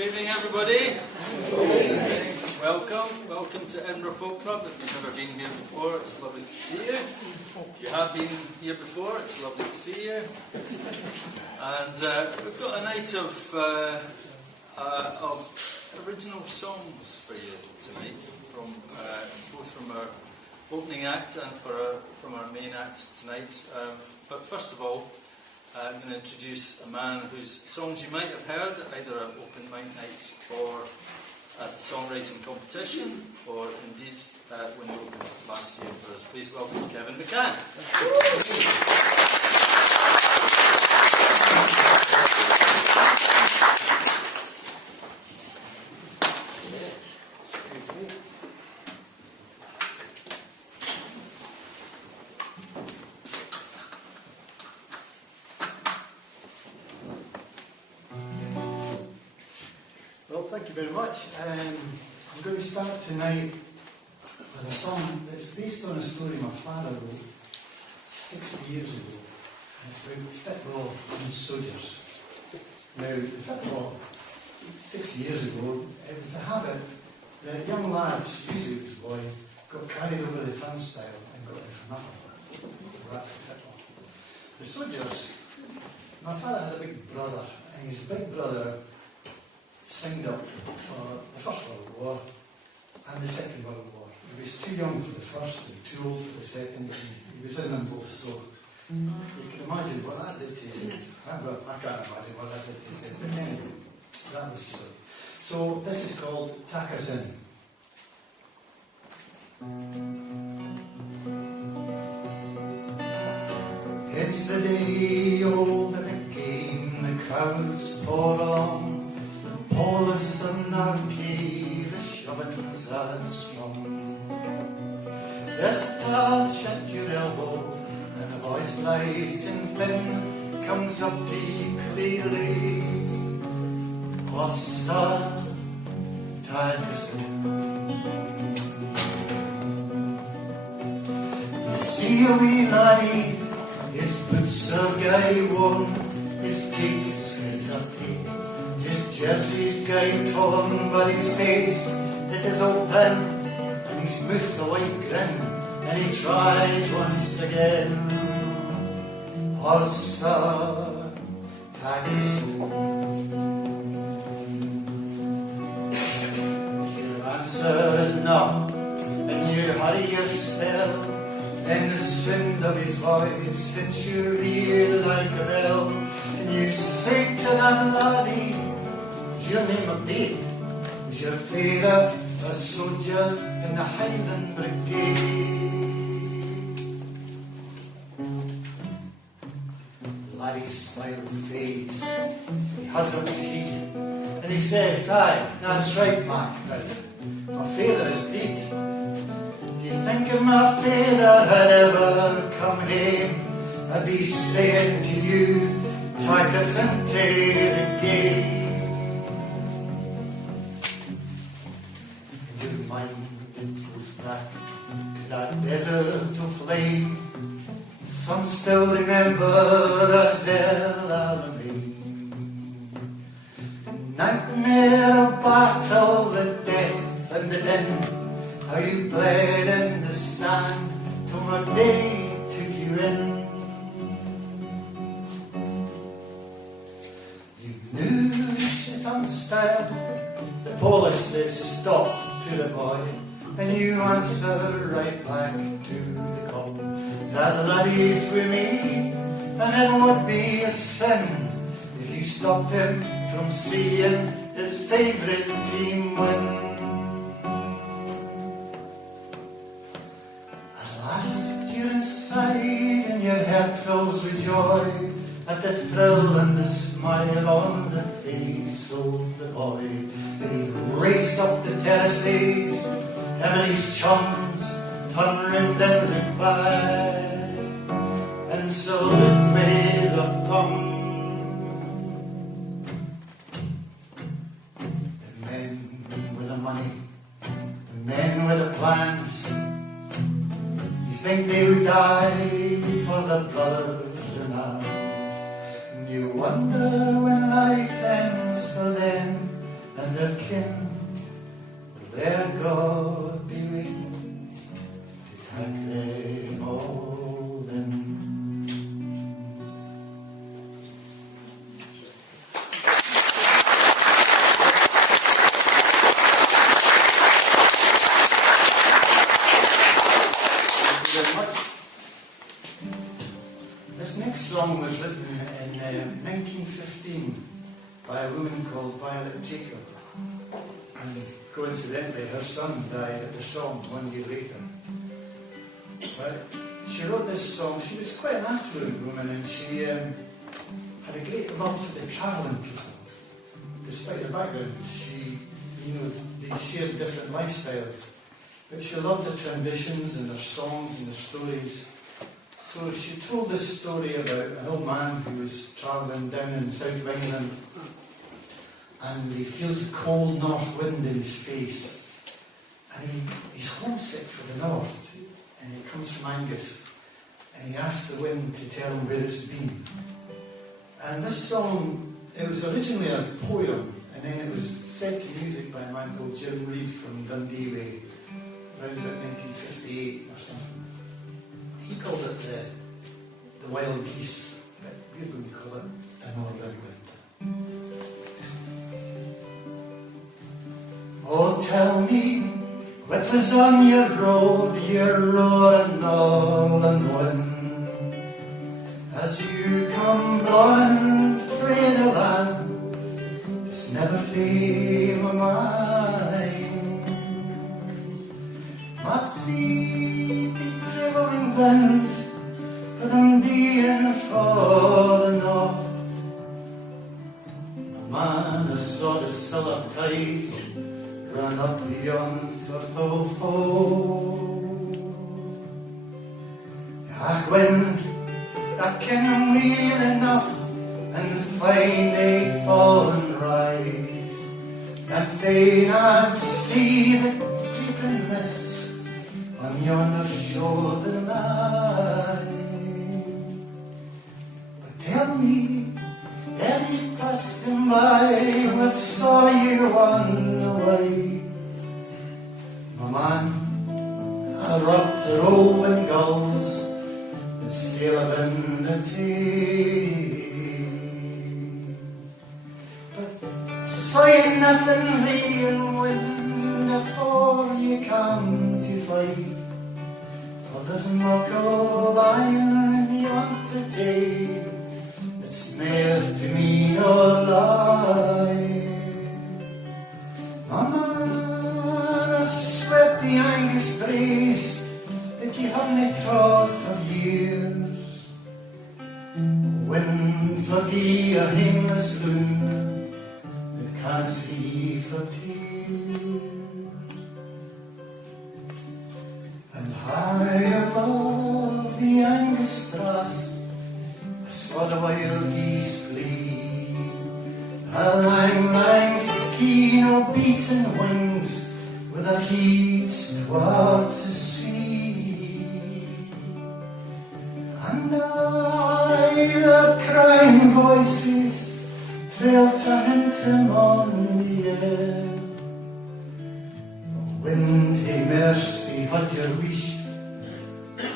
Good evening, everybody. Welcome to Edinburgh Folk Club. If you've never been here before, it's lovely to see you. If you have been here before, it's lovely to see you. And we've got a night of original songs for you tonight, from both from our opening act and from our main act tonight. But first of all, I'm going to introduce a man whose songs you might have heard either at open mic nights or at the songwriting competition, or indeed when he opened last year for us. Please welcome Kevin McCann. Thank you very much. I'm going to start tonight with a song that's based on a story my father wrote 60 years ago. And it's about football and soldiers. Now, the football, 60 years ago, it was a habit that young lads, usually it was a boy, got carried over the turnstile and got in for nothing. That's the football. The soldiers, my father had a big brother, and his big brother signed up for the First World War and the Second World War. He was too young for the first and too old for the second, and he was in them both, so you can imagine what that did to him. I can't imagine what that did to him, but anyway, that was silly. So this is called Tack Us In. It's the day old and again, the crowds pour along. Paulus and Archie, the shovings are strong. There's blood at your elbow, and a voice light and thin comes up to you clearly. Oh, son, tack us in. You see a wee laddie, his boots are guy worn, his jacket's made of tape. His jersey's guy torn, but his face, it is open, and his mouth a white grin, and he tries once again. Oh, sir, tack us in. Your answer is no, and you hurry yourself, and the sound of his voice hits your ear like a bell, and you say to that laddie, your name of Dave? Was your father a soldier in the Highland Brigade? Laddie's smiling face, he has up his heat, and he says, aye, that's right, Mac, my father is dead. Do you think if my father had ever come home, I'd be saying to you, tack us into the game? That desert of flame, some still remember as El Alamein. The nightmare battle, the death and the din, how you bled in the sand till my day took you in. You knew shit on style, the police says stop to the boy, and you answer right back to the call. That laddie's with me, and it would be a sin if you stopped him from seeing his favourite team win. At last you're inside, and your heart fills with joy at the thrill and the smile on the face of the boy. They race up the terraces, him and his chums turn round and look back and salute with a thumb. The men with the money, the men with the plans, you think they would die for their brothers in arms. And you wonder when life ends for them reckon will their God be waiting to take them all in? This next song was written in 1915 by a woman called Violet Jacob. And coincidentally, her son died at the song 1 year later. But she wrote this song. She was quite an affluent woman, and she had a great love for the travelling people. Despite her background, they shared different lifestyles. But she loved the traditions and their songs and their stories. So she told this story about an old man who was travelling down in the south of England, and he feels a cold north wind in his face, and he's homesick for the north, and he comes from Angus, and he asks the wind to tell him where it's been. And this song, it was originally a poem, and then it was set to music by a man called Jim Reid from Dundee Way, around about 1958 or something. He called it the Wild Geese, but we're going to call it a Northern Wind. Oh, tell me, what was on your road, your roaring northern wind, as you come blowing frae the land, it's never fae my mind. My feet be travelling blind, but I'm dear for the north. My man, I saw the silver tides ran up beyond Firtho. Ach, wind, I can wear enough and find a fallen rise, and fain I'd see the creeping mist on yonder shoulder line. But tell me, ere you passed him by, what saw you on the way? My man, I robbed the roving gulls that sail up in the Tay. But say nothing real wind before you come to fight, for there's muckle lying beyond the day that's ne'er to me nor lie. My man, I swept the Angus braes that you haven't trod for years. Wind forgie a nameless loon that can't see for tears. And high above the Angus strass, I saw the wild geese flee, a lang, lang skein of beaten wings with their heads towards the sea. And their crying voices trailed to him on the air. Wind, hey mercy, had your wish,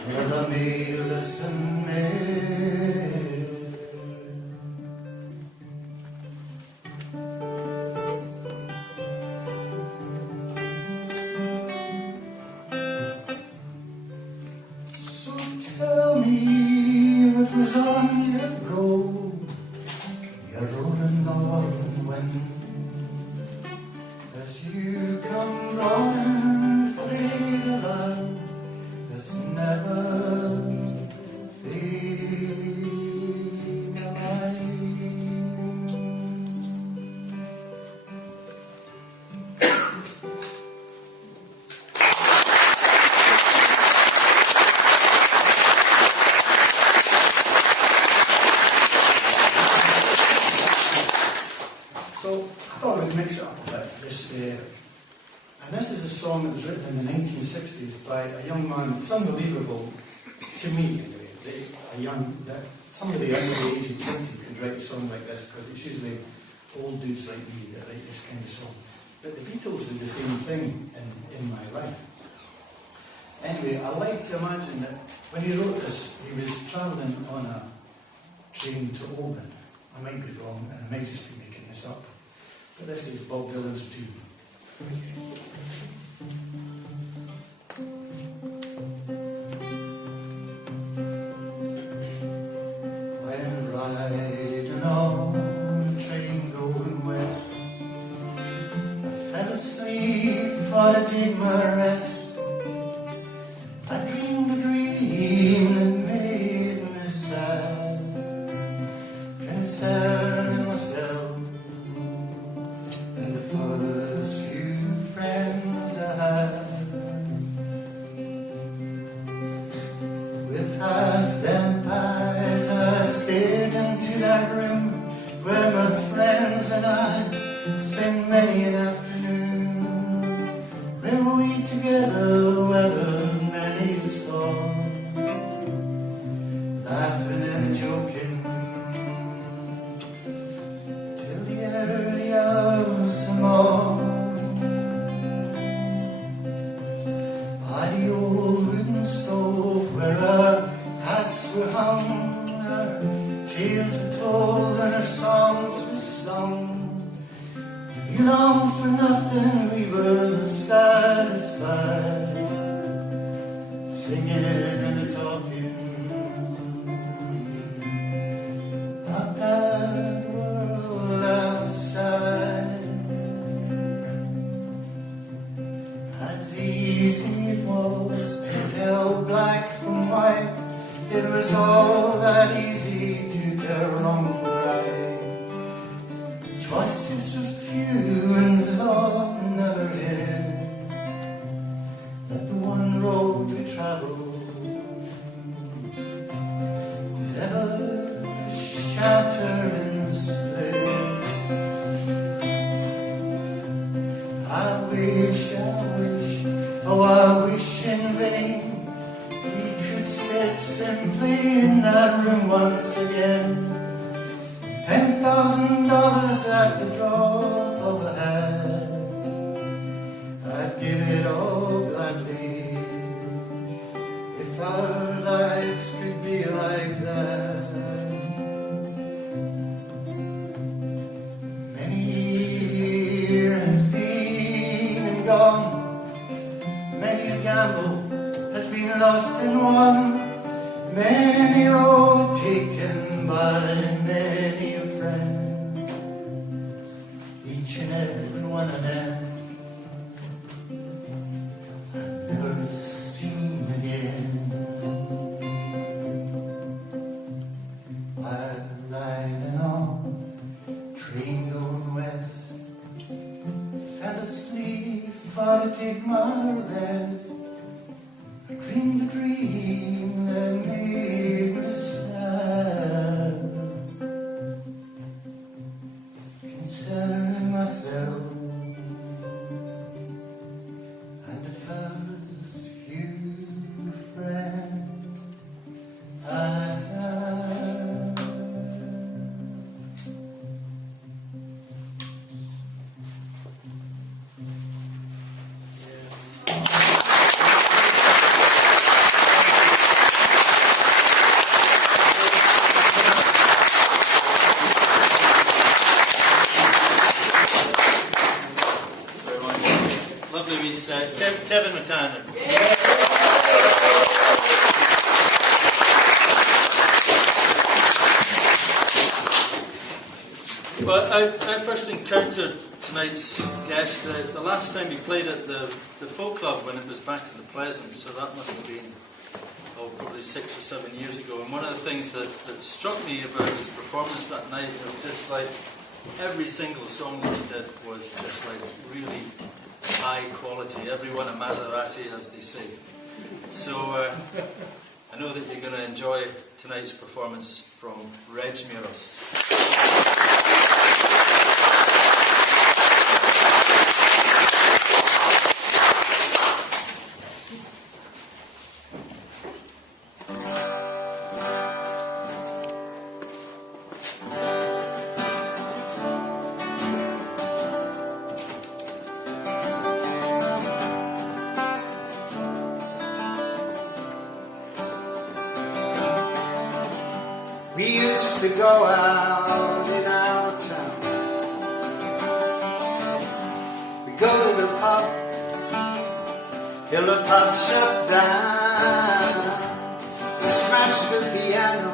whether may listen mere. So tell me what was on your road, your roaring northern wind, as you come rolling frae the land that's never fade away. So I thought we'd mix it up a bit. And this is a song that was written in the 1960s by a young man. It's unbelievable to me, anyway, that somebody under the age of 20 could write a song like this, because it's usually old dudes like me that write this kind of song. But the Beatles did the same thing in my life. Anyway, I like to imagine that when he wrote this, he was travelling on a train to Oban. I might be wrong, and I might just be making this up. But this is Bob Dylan's tune. When riding on the train going west, I fell asleep for to take my rest. I dreamed a dream that made me sad, concerning myself and the first few friends I had. With half them eyes I stared into that room where my friends and I spent many an afternoon, where we together weathered many a storm, laughing and joking till the early hours of morn. By the old wooden stove where our hats were hung, our tales were told and our songs were sung. We longed for nothing, we were satisfied, singing and talking about that world outside. As easy it was to tell black from white, it was all that easy to tell wrong from right. Choices were few and the thought never hid that the one road we travelled would ever shatter and split. I wish, oh I wish in vain we could sit simply in that room once again. $10,000 at the drop of a hat, I'd give it all gladly if our lives could be like that. Many years has been and gone, many a gamble has been lost and won, many a road taken by many a friend. Each and every one of them I've never seen again. While lying on train going west, fell asleep for to take my rest. I dreamed a dream that made me sad, concerning myself and the first few friends I had. Lovely wee set. Kevin McCann. Well, I first encountered tonight's guest the last time he played at the folk club when it was back in the Pleasance, so that must have been probably 6 or 7 years ago. And one of the things that struck me about his performance that night was just like every single song that he did was just like really high quality. Everyone a Maserati, as they say. So I know that you're going to enjoy tonight's performance from Reg Meuross. to go out in our town. We go to the pub till the pub shut down. We smash the piano,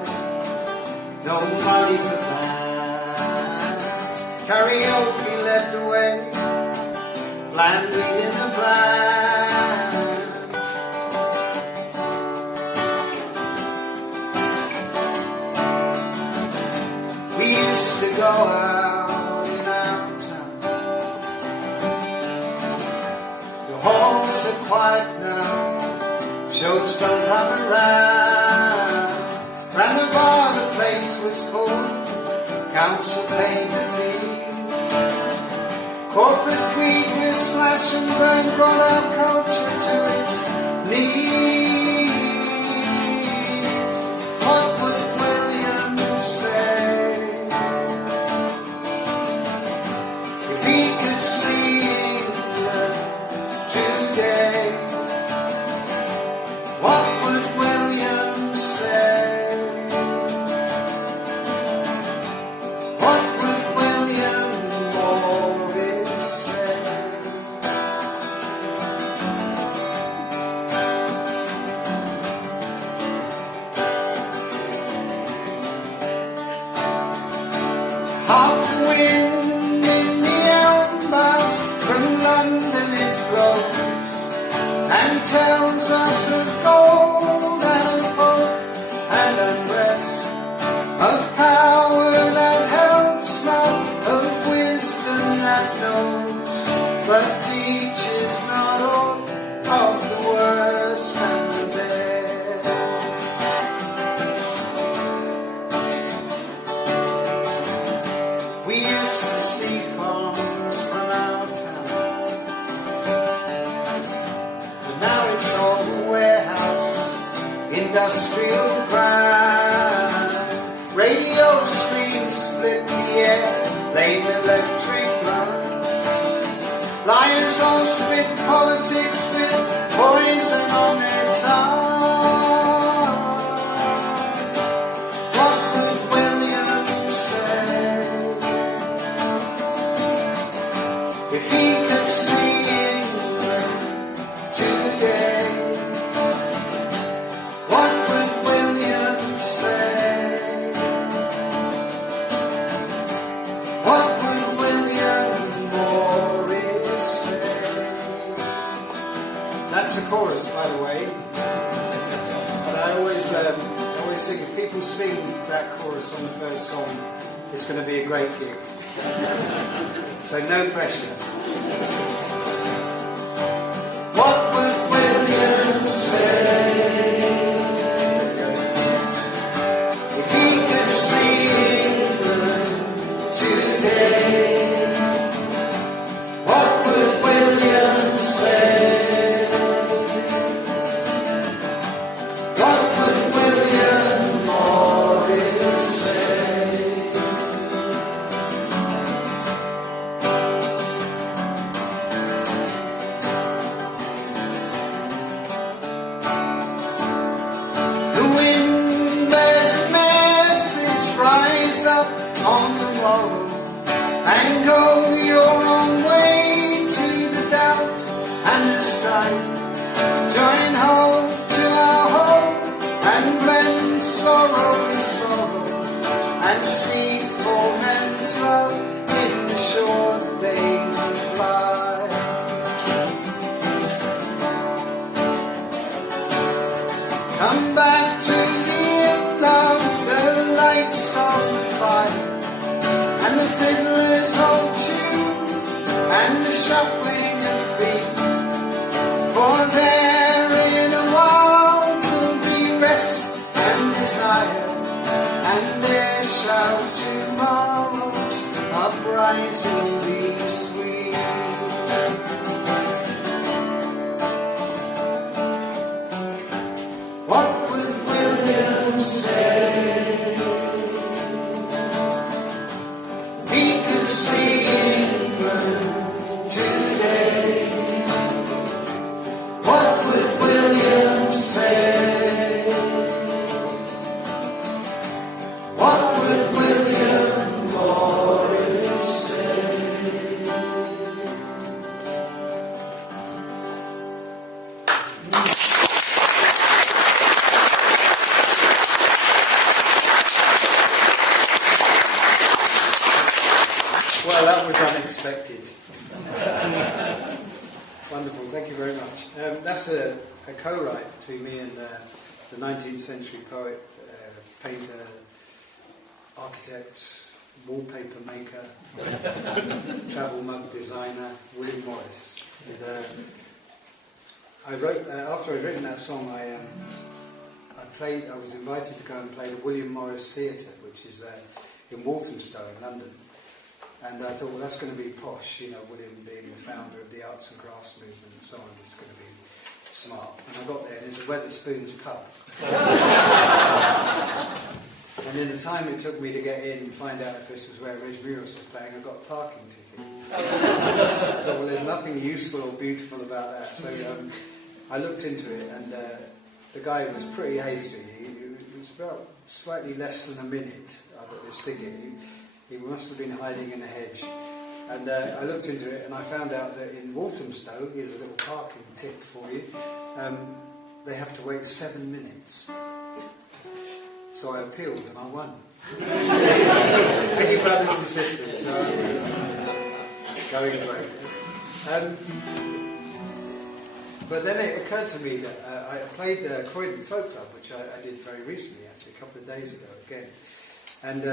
no money for bands. Karaoke led the way, blind leading the blind. We used to go out in our town. The halls are quiet now, shows don't come around. Round the bar the place was full, council paid the fee. Corporate greed with slash and burn brought our culture to its knees. What would William say if he could see England today? What would William say? What would William Morris say? Half the wind in the elm boughs from London it blows and tells us of gold and hope and unrest, of power that helps, not of wisdom that knows, but teaches not all of the worst and the best. We used to see farms from our town, but now it's all a warehouse, industrial grind. Radio screens split the air, lame electric lines. Lions all spit politics with poison on their tongue. What would William say if he could see England today? What would William say? What would William Morris say? That's the chorus, by the way. But I always think if people sing that chorus on the first song, it's going to be a great gig. So no pressure. What would William say if he could see England today? What would William say? What would William Morris say? The wind bears a message, rise up on the morrow and go your own way to the doubt and the strife. Join hope to our hope and blend sorrow with sorrow and seek for men's love in the short days of life. Come back to the end of the lights on fire and the fiddlers hold tune and the shuffling of feet. For there in a while will be rest and desire, and there shall tomorrow's uprising be sweet. What would William say if he could see England today? What would William say? What would Well, that was unexpected. Wonderful, thank you very much. That's a co-write between me and the 19th century poet, painter, architect, wallpaper maker, travel mug designer, Reg Meuross. And, after I'd written that song, I was invited to go and play the William Morris Theatre, which is in Walthamstow in London. And I thought, well, that's going to be posh, you know, William being the founder of the arts and crafts movement and so on, it's going to be smart. And I got there, and it's a Wetherspoons pub. And in the time it took me to get in and find out if this was where Reg Meuross was playing, I got a parking ticket. I thought, well, there's nothing useful or beautiful about that. So I looked into it, and the guy was pretty hasty. It was about slightly less than a minute I got this ticket. He must have been hiding in a hedge. And I looked into it, and I found out that in Walthamstow, here's a little parking tip for you, they have to wait 7 minutes. So I appealed, and I won. Thank you, brothers and sisters. Going great. But then it occurred to me that I played Croydon Folk Club, which I did very recently, actually, a couple of days ago again. And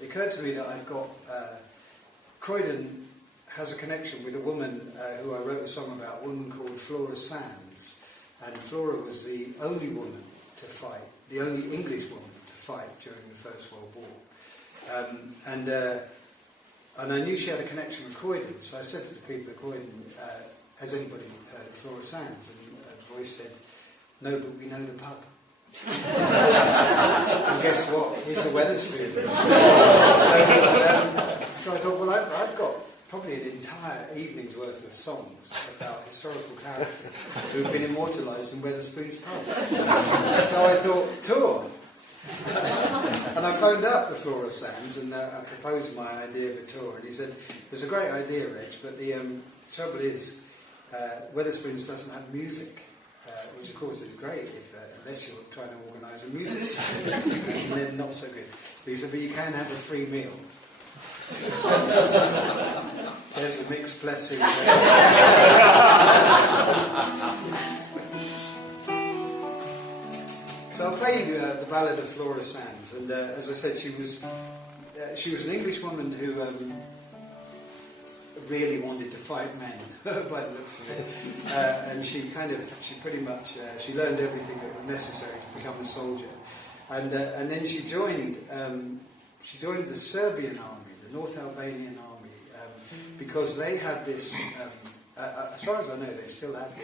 it occurred to me that I've got... Croydon has a connection with a woman who I wrote a song about, a woman called Flora Sands. And Flora was the only woman to fight, the only English woman to fight during the First World War. And I knew she had a connection with Croydon, so I said to the people at Croydon, has anybody heard of Flora Sands? And a voice said, no, but we know the pub. And guess what? It's a Wetherspoons. So I thought, well, I've got probably an entire evening's worth of songs about historical characters who've been immortalised in Wetherspoons pubs. So I thought, tour. And I phoned up the Flora Sands and I proposed my idea of a tour. And he said, it's a great idea, Reg, but the trouble is, Wetherspoons doesn't have music. Which of course is great unless you're trying to organise a music scene, and then not so good. But he said, but you can have a free meal. There's a mixed blessing there. So I'll play you the ballad of Flora Sands, and as I said, she was an English woman who really wanted to fight men, by the looks of it, and she pretty much learned everything that was necessary to become a soldier, and then she joined the Serbian army, the North Albanian army, because they had this, as far as I know, they still have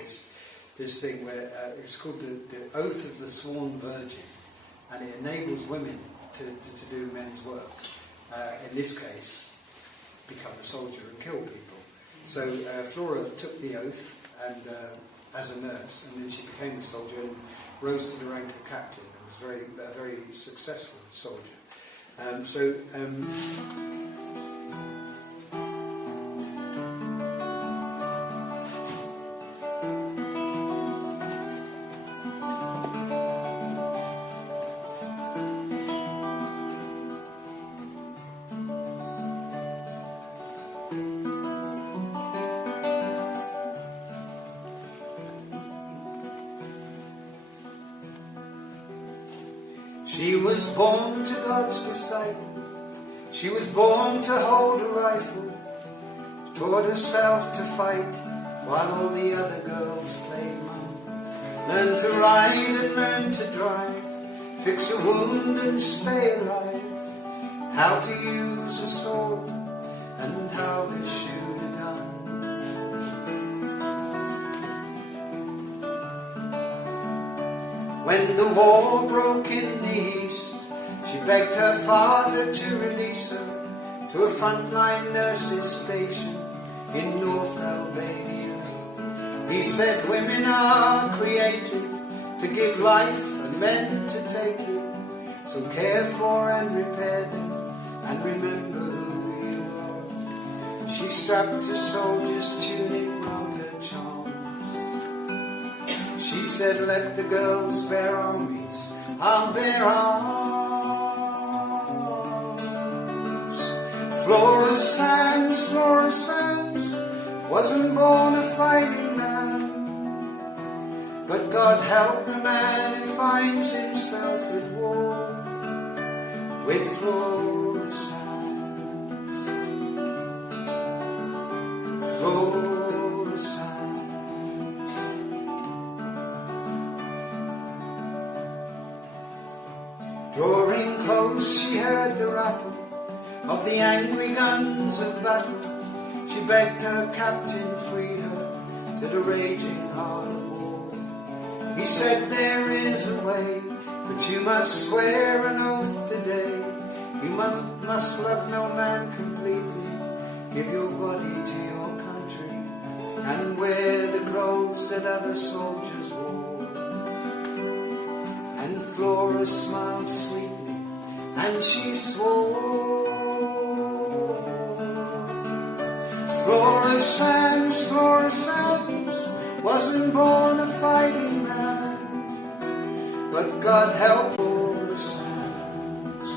this thing where it's called the Oath of the Sworn Virgin, and it enables women to do men's work. In this case, become a soldier and kill people. So Flora took the oath and as a nurse, and then she became a soldier and rose to the rank of captain and was a very successful soldier. She was born to God's disciple. She was born to hold a rifle. She taught herself to fight while all the other girls played mum. Learned to ride and learned to drive. Fix a wound and stay alive. How to use a sword and how to shoot a gun. When the war broke in the east, she begged her father to release her to a frontline nurses station in North Albania. He said women are created to give life and men to take it. So care for and repair them and remember who you are. She strapped a soldier's tunic round her charm. She said, let the girls bear armies, I'll bear arms. Flora Sands wasn't born a fighting man, but God help the man who finds himself at war with Flora Sands. Flora Sands. Drawing close, she heard the rattle of the angry guns of battle. She begged her captain free her to the raging heart of war. He said, there is a way, but you must swear an oath today. You must love no man completely. Give your body to your country and wear the clothes that other soldiers wore. And Flora smiled sweetly and she swore. Flora Sands wasn't born a fighting man, but God help Flora Sands.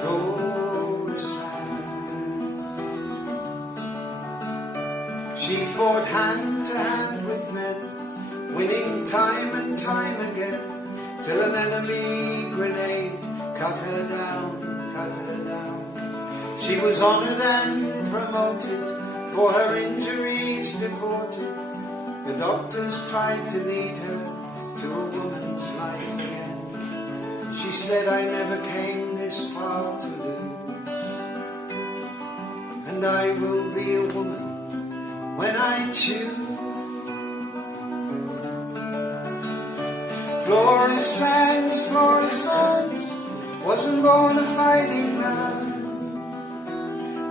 Flora Sands. She fought hand to hand with men, winning time and time again, till an enemy grenade cut her down, cut her down. She was honoured and promoted, for her injuries deported. The doctors tried to lead her to a woman's life again. She said, I never came this far to lose, and I will be a woman when I choose. Flora Sands wasn't born a fighting man,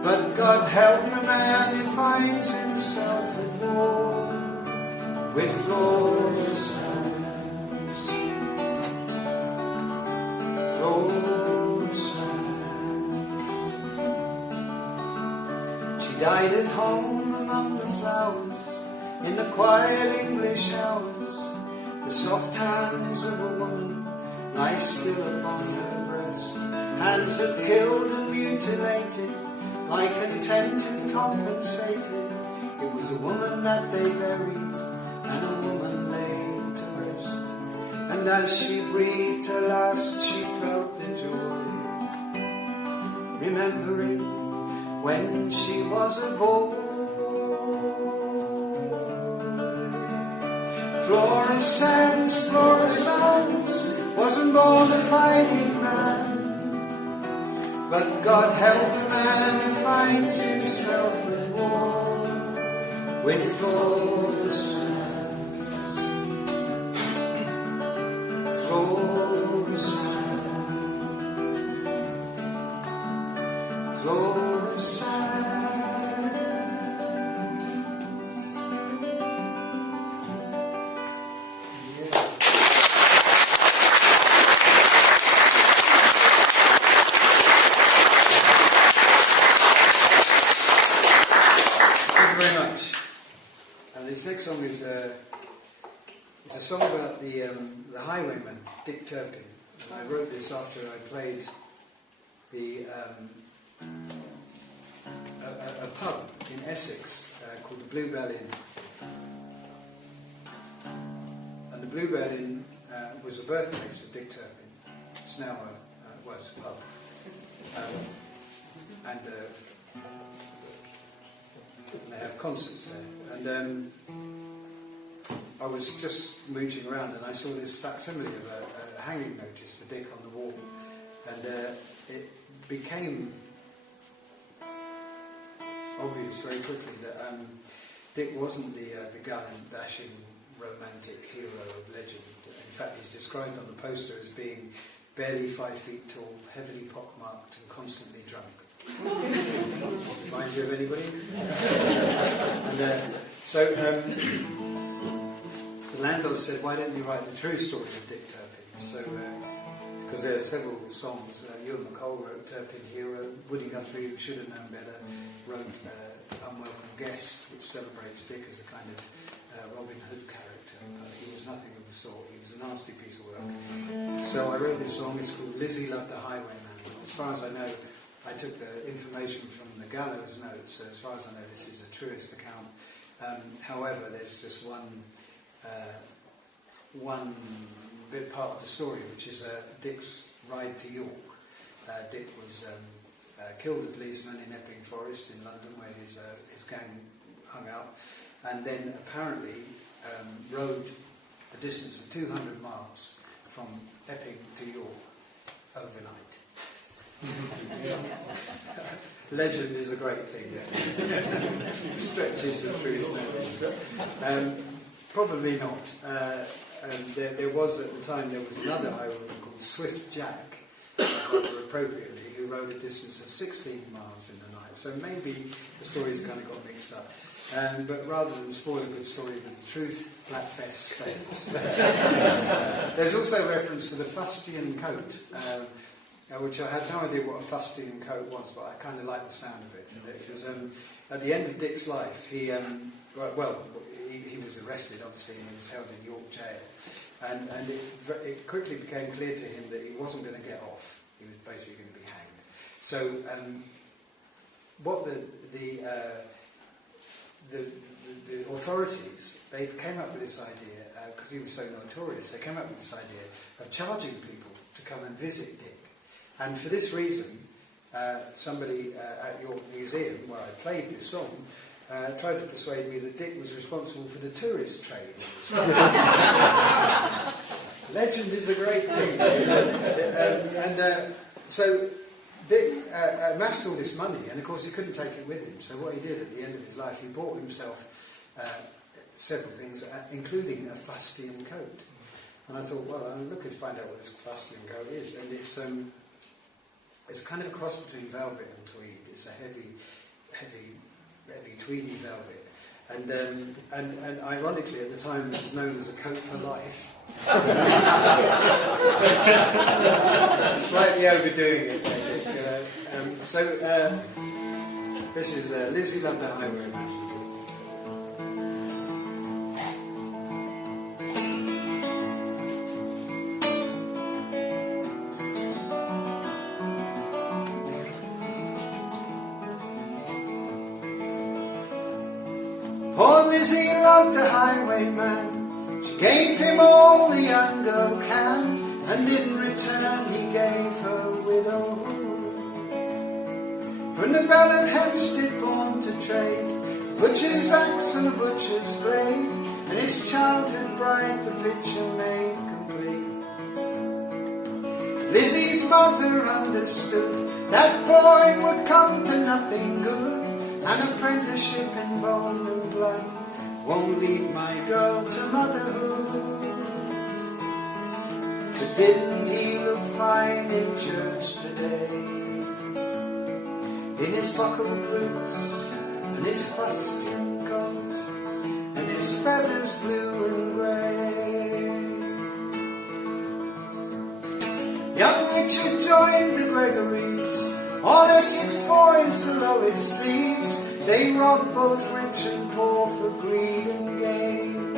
but God help a man who finds himself at war with Flora Sands. Flora Sands. She died at home among the flowers, in the quiet English hours. The soft hands of a woman lie still upon her breast, hands that killed and mutilated, like content and compensated. It was a woman that they buried, and a woman laid to rest. And as she breathed her last, she felt the joy, remembering when she was a boy. Flora Sands wasn't born a fighting man, but God help the man who finds himself at war with Flora Sands. Flora Sands. Flora Sands. Next song is a song about the highwayman, Dick Turpin. And I wrote this after I played a pub in Essex called the Bluebell Inn. And the Bluebell Inn was the birthplace of Dick Turpin. It's now it's a pub. And they have concerts there. And I was just mooching around and I saw this facsimile of a hanging notice for Dick on the wall. And it became obvious very quickly that Dick wasn't the gallant, dashing, romantic hero of legend. In fact, he's described on the poster as being barely 5 feet tall, heavily pockmarked and constantly drunk. Mind you of anybody? And so the landlord said, why don't you write the true story of Dick Turpin? So, because there are several songs, Ewan McCall wrote Turpin Hero, Woody Guthrie, who should have known better, wrote Unwelcome Guest, which celebrates Dick as a kind of Robin Hood character. He was nothing of the sort, he was a nasty piece of work. So I wrote this song, it's called Lizzie Loved the Highwayman. as far as I know, I took the information from the gallows notes, so as far as I know this is a truest account. However, there's just one bit part of the story, which is Dick's ride to York. Dick was killed a policeman in Epping Forest in London, where his gang hung out, and then apparently rode a distance of 200 miles from Epping to York overnight. Legend is a great thing. Stretches the truth. Probably not. There was at the time another highwayman called Swift Jack, rather appropriately, who rode a distance of 16 miles in the night. So maybe the stories kind of got mixed up. But rather than spoil a good story with the truth, Black Bess stays. There's also reference to the fustian coat, which I had no idea what a fustian coat was, but I kind of like the sound of it. Because at the end of Dick's life, he was arrested, obviously, and he was held in York jail. And it quickly became clear to him that he wasn't going to get off. He was basically going to be hanged. So what the authorities, they came up with this idea, because he was so notorious, they came up with this idea of charging people to come and visit Dick. And for this reason, somebody at York Museum, where I played this song, tried to persuade me that Dick was responsible for the tourist trade. Legend is a great thing. So Dick amassed all this money, and of course he couldn't take it with him. So what he did at the end of his life, he bought himself several things, including a fustian coat. And I thought, well, I'm looking to find out what this fustian coat is. And it's kind of a cross between velvet and tweed. It's a heavy tweedy velvet, and ironically at the time it was known as a coat for life. Slightly overdoing it, I think. This is Lizzie Loved the Highwayman. Poor Lizzie loved a highwayman. She gave him all the young girl can, and in return he gave her widowhood. From the bell at Hampstead born to trade, butcher's axe and a butcher's blade, and his childhood bride the picture made complete. Lizzie's mother understood that boy would come to nothing good. An apprenticeship in bone and blood won't lead my girl to motherhood. But didn't he look fine in church today? In his buckled boots and his fustian coat and his feathers blue and grey. Young Richard joined the Gregories. On her 6 boys, the lowest thieves, they robbed both rich and poor for greed and gain.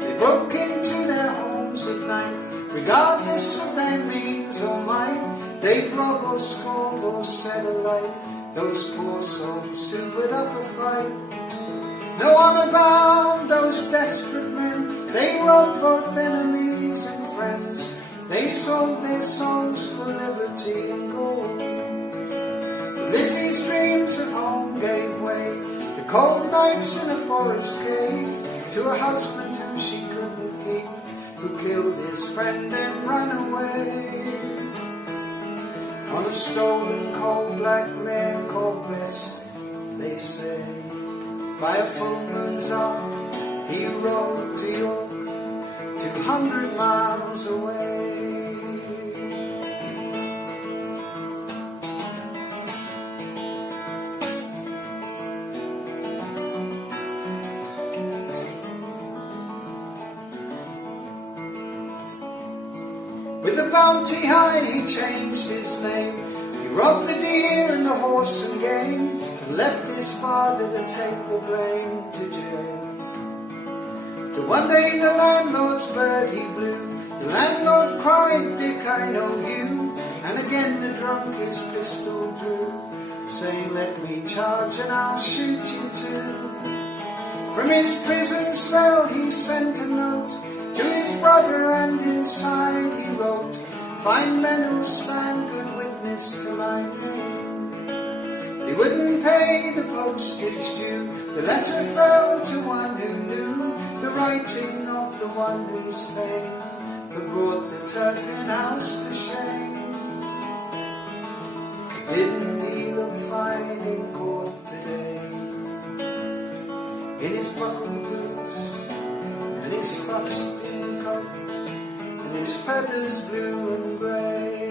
They broke into their homes at night, regardless of their means or might. They'd rob or score or set alight those poor souls who put up a fight. No honor bound, those desperate men, they robbed both enemies and friends. They sold their souls for liberty and gold. Lizzie's dreams of home gave way to cold nights in a forest cave, to a husband who she couldn't keep, who killed his friend and ran away. On a stolen coal black mare called Bess, they say, by a full moon's arc he rode to York, 200 miles away. With a bounty high he changed his name. He robbed the deer and the horse and game, and left his father to take the blame to jail. Till one day the landlord's bird he blew. The landlord cried, Dick, I know you. And And again the drunk his pistol drew, saying, let me charge and I'll shoot you too. From his prison cell he sent a note to his brother, and inside he wrote, fine men who stand good witness to my name. He wouldn't pay the postage due. The letter fell to one who knew the writing of the one whose fame had brought the Turpin house to shame. Didn't he look fine in court today? In his buckled boots and his fustian coat and his feathers blue and grey.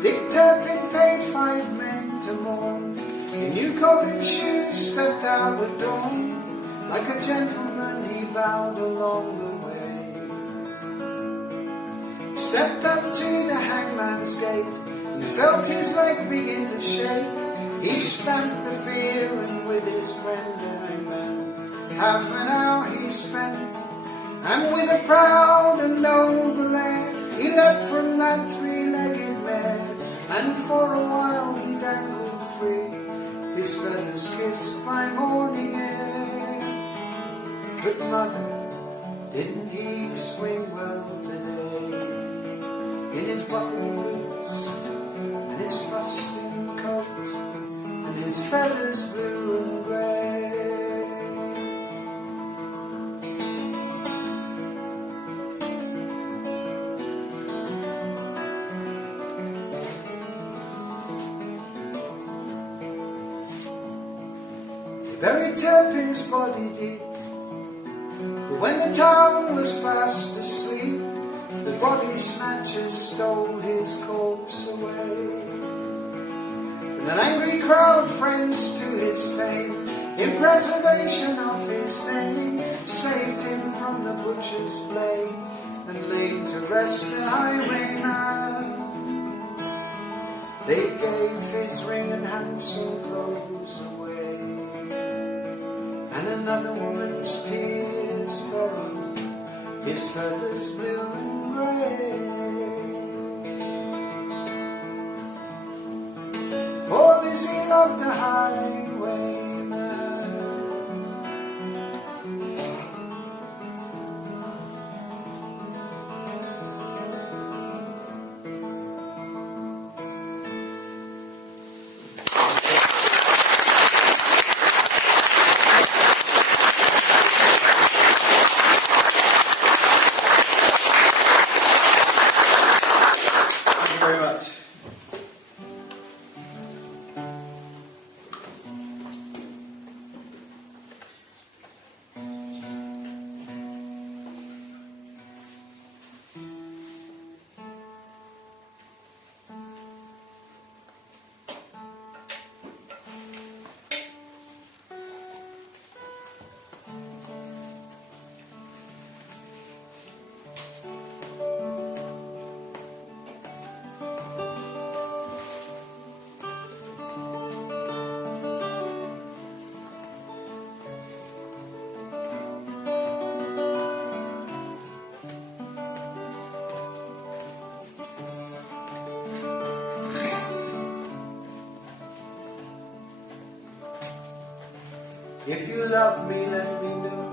Dick Turpin paid 5 men to mourn. In new coat and shoes stepped out at dawn. Like a gentleman he bowed along the way. Stepped up to the hangman's gate and felt his leg begin to shake. He stamped the fear, and with his friend the hangman half an hour he spent. And with a proud and noble air he leapt from that 3-legged mare, and for a while he dangled free, his feathers kissed by morning air. But mother, didn't he swing well today? In his buckled boots and his fustian coat and his feathers blue and grey. They buried Turpin's body deep, but when the town was fast asleep, the body snatchers stole his corpse away. And an angry crowd, friends to his fame, in preservation of his name, saved him from the butcher's blade and laid to rest the highwayman. They gave his ring and handsome clothes away, and another woman's tears fell on his feathers blue and grey. Poor Lizzie loved a highwayman. Thank you very much. If you love me, let me know.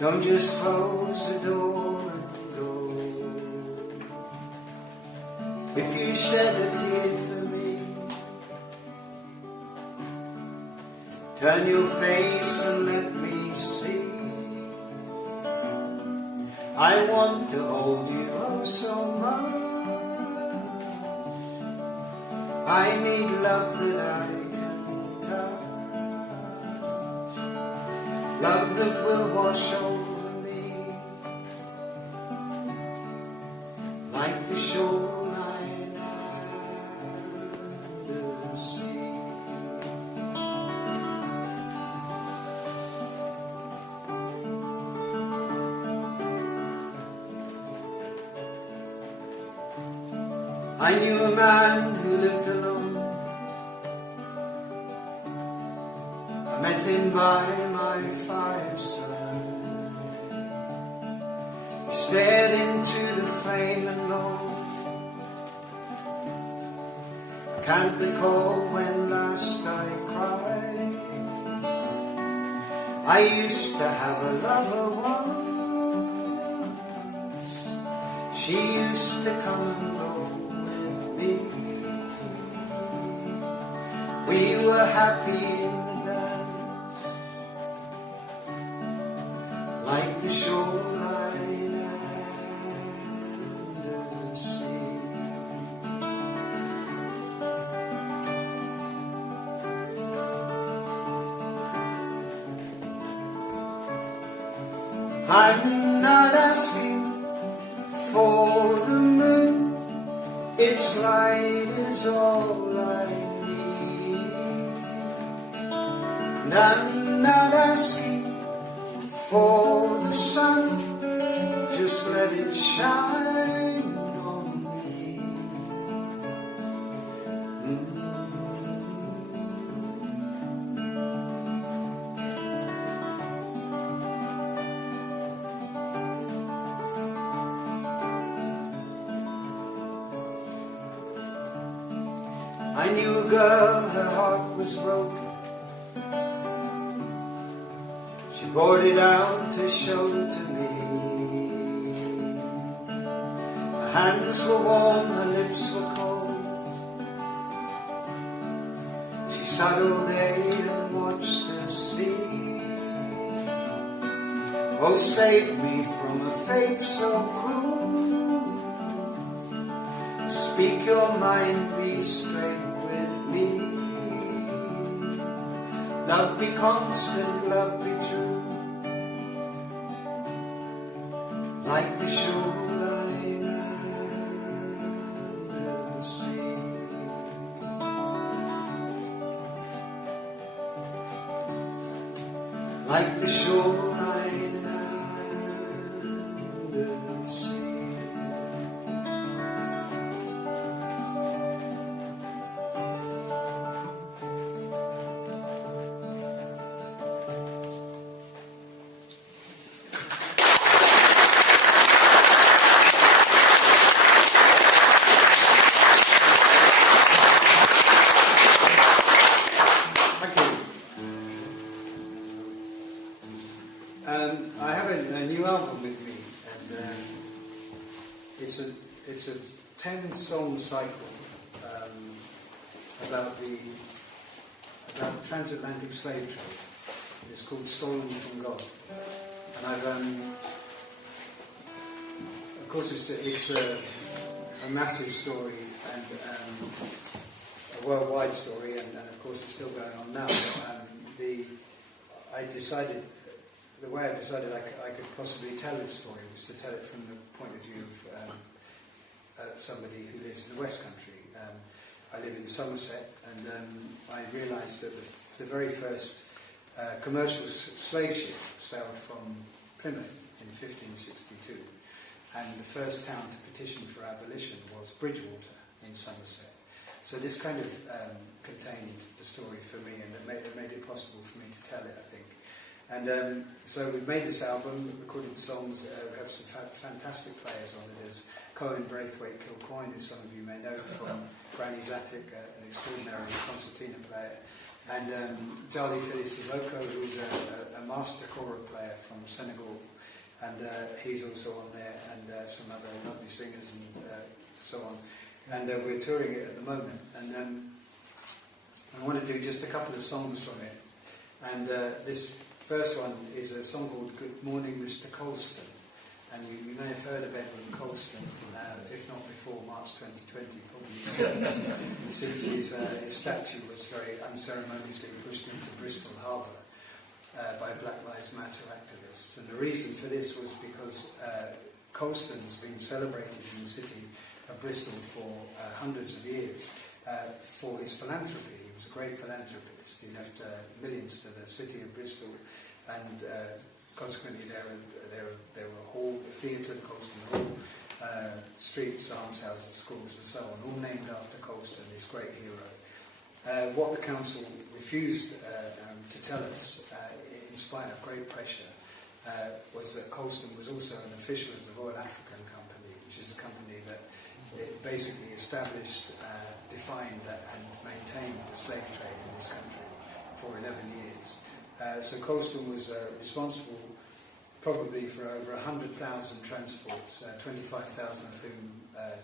Don't just close the door and go. If you shed a tear for me, turn your face and let me see. I want to hold you oh so much. I need love that I can touch, love that will wash over me like the shoreline under the sea. I knew a man who lived alone. I met him by my fireside. stared into the flame and moan. I can't recall when last I cried. I used to have a lover once. She used to come and go with me. We were happy in the dance, like the shoreline and the sea. I'm not asking for the moon, its light is all I need. And I'm not asking for the sun, just let it shine on me. I knew a girl, her heart was broken. She poured it out to show to me. Her hands were warm, her lips were cold. She sat all day and watched the sea. Oh, save me from a fate so cruel. Speak your mind, be straight with me. Love be constant, love be true, like the shoreline and the sea. Like the shoreline and the sea. I have a new album with me, and it's a 10-song cycle about the transatlantic slave trade. It's called "Stolen from God," and I've of course it's a massive story and a worldwide story, and of course it's still going on now. The way I decided I could possibly tell this story was to tell it from the point of view of somebody who lives in the West Country. I live in Somerset, and I realised that the very first commercial slave ship sailed from Plymouth in 1562, and the first town to petition for abolition was Bridgewater in Somerset. So this kind of contained the story for me, and it made it possible for me to tell it, I think. And so we've made this album, recorded songs, we have some fantastic players on it. There's Cohen Braithwaite Kilcoyne, who some of you may know from Granny's Attic, an extraordinary concertina player. And Charlie Phyllis Sissoko, who's a master kora player from Senegal, and he's also on there, and some other lovely singers and so on. And we're touring it at the moment, and I want to do just a couple of songs from it. And this first one is a song called "Good Morning, Mr. Colston." And you may have heard of Edwin Colston, if not before March 2020, probably since his statue was very unceremoniously pushed into Bristol Harbour by Black Lives Matter activists. And the reason for this was because Colston's been celebrated in the city of Bristol for hundreds of years for his philanthropy. He was a great philanthropist. He left millions to the city of Bristol, and consequently there were hall, theatre, Colston Hall, streets, almshouses, schools and so on, all named after Colston, this great hero. What the council refused to tell us, in spite of great pressure, was that Colston was also an official of the Royal African Company, which is a company that it basically established, defined and maintained the slave trade in this country for 11 years. So Colston was responsible probably for over 100,000 transports, 25,000 of whom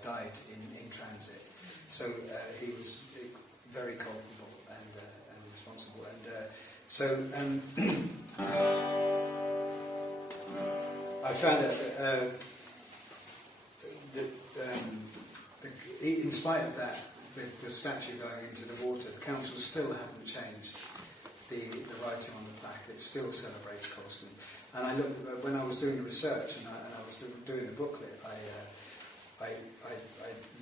died in transit. So he was very culpable and responsible. And I found out that in spite of that, the statue going into the water, the council still haven't changed the writing on the plaque. It still celebrates Colston. And I looked, when I was doing the research and I was doing the booklet, I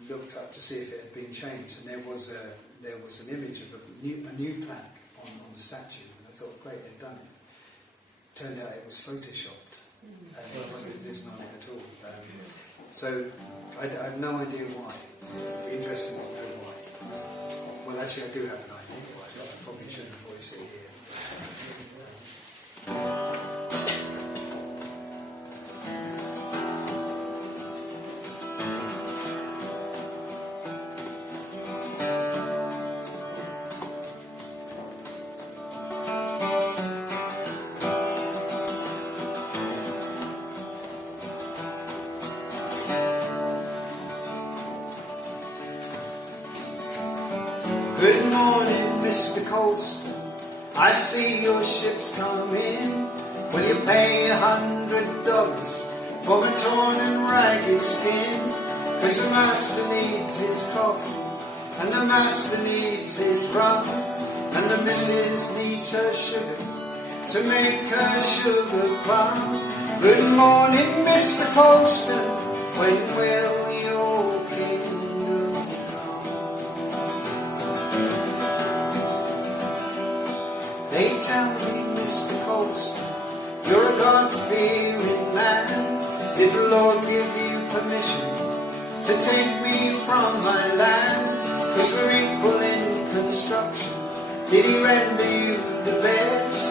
looked up to see if it had been changed, and there was an image of a new plaque on the statue, and I thought, great, they've done it. Turned out it was photoshopped, and it isn't on it at all. So I have no idea why. It'd be interesting to know why. Well, actually, I do have an idea why, but I probably shouldn't voice it here. Good morning, Mr. Colston. I see your ship's come in. Will you pay $100 for a torn and ragged skin? 'Cause the master needs his coffee, and the master needs his rum, and the missus needs her sugar to make her sugar plum. Good morning, Mr. Colston. When will your kingdom come? They tell me, Mr. Colston, you're a God-fearing man. Did the Lord give you permission to take me from my land? 'Cause we're equal in construction. Did he render you the best?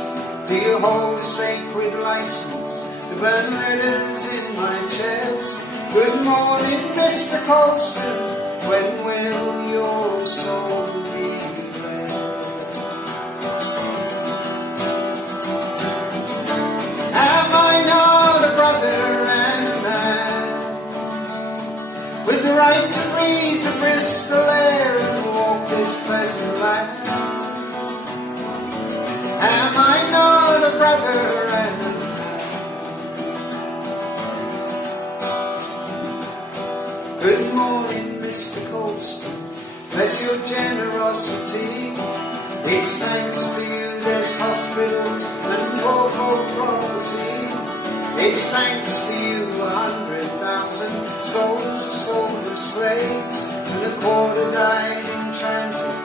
Do you hold a sacred license to burn letters in my chest? Good morning, Mr. Colston. When will your soul be blessed? Am I not a brother and a man, with the right to breathe the Bristol air and walk this pleasant land? Am I not a brother and a man? Good morning, Mr. Colston. Bless your generosity. It's thanks to you there's hospitals and poor folk property. It's thanks to you 100,000 souls are sold as slaves, and a quarter died in transit,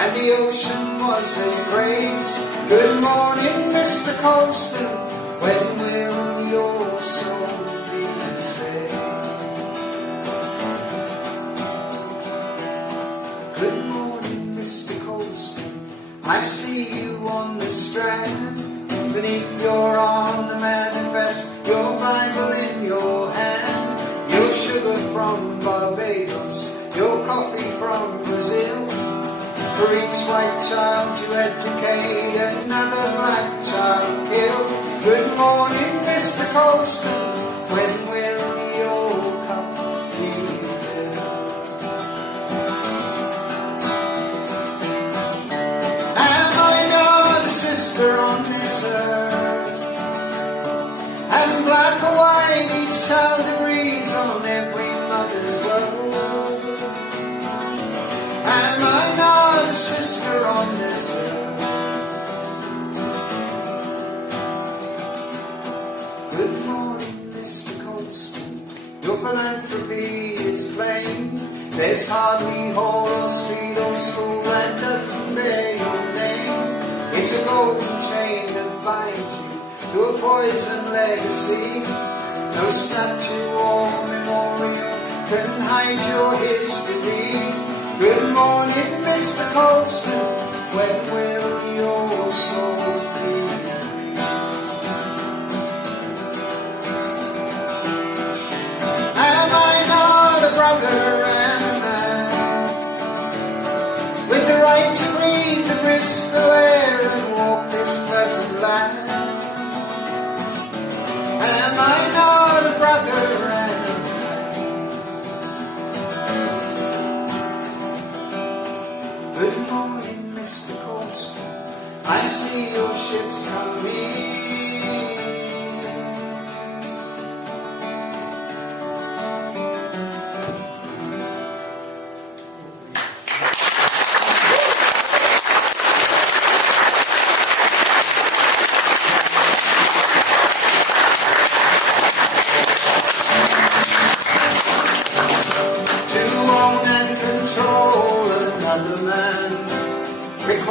and the ocean was their graves. Good morning, Mr. Colston. When will your soul be saved? Good morning, Mr. Colston. I see you on the strand. Beneath your arm the manifest, your Bible in your hand. Your sugar from Barbados, your coffee from Brazil. For each white child you educate, another black child killed. Good morning, Mr. Colston. When will your cup be filled? Am I not a sister on this earth? And black or white, each child agrees on every mother's word. Am I not a sister on this earth? Good morning, Mr. Colston. Your philanthropy is plain. There's hardly hall or street or school that doesn't bear your name. It's a golden chain that binds you to a poison legacy. No statue or memorial can hide your history. Good morning, Mr. Colston. When will your soul be free?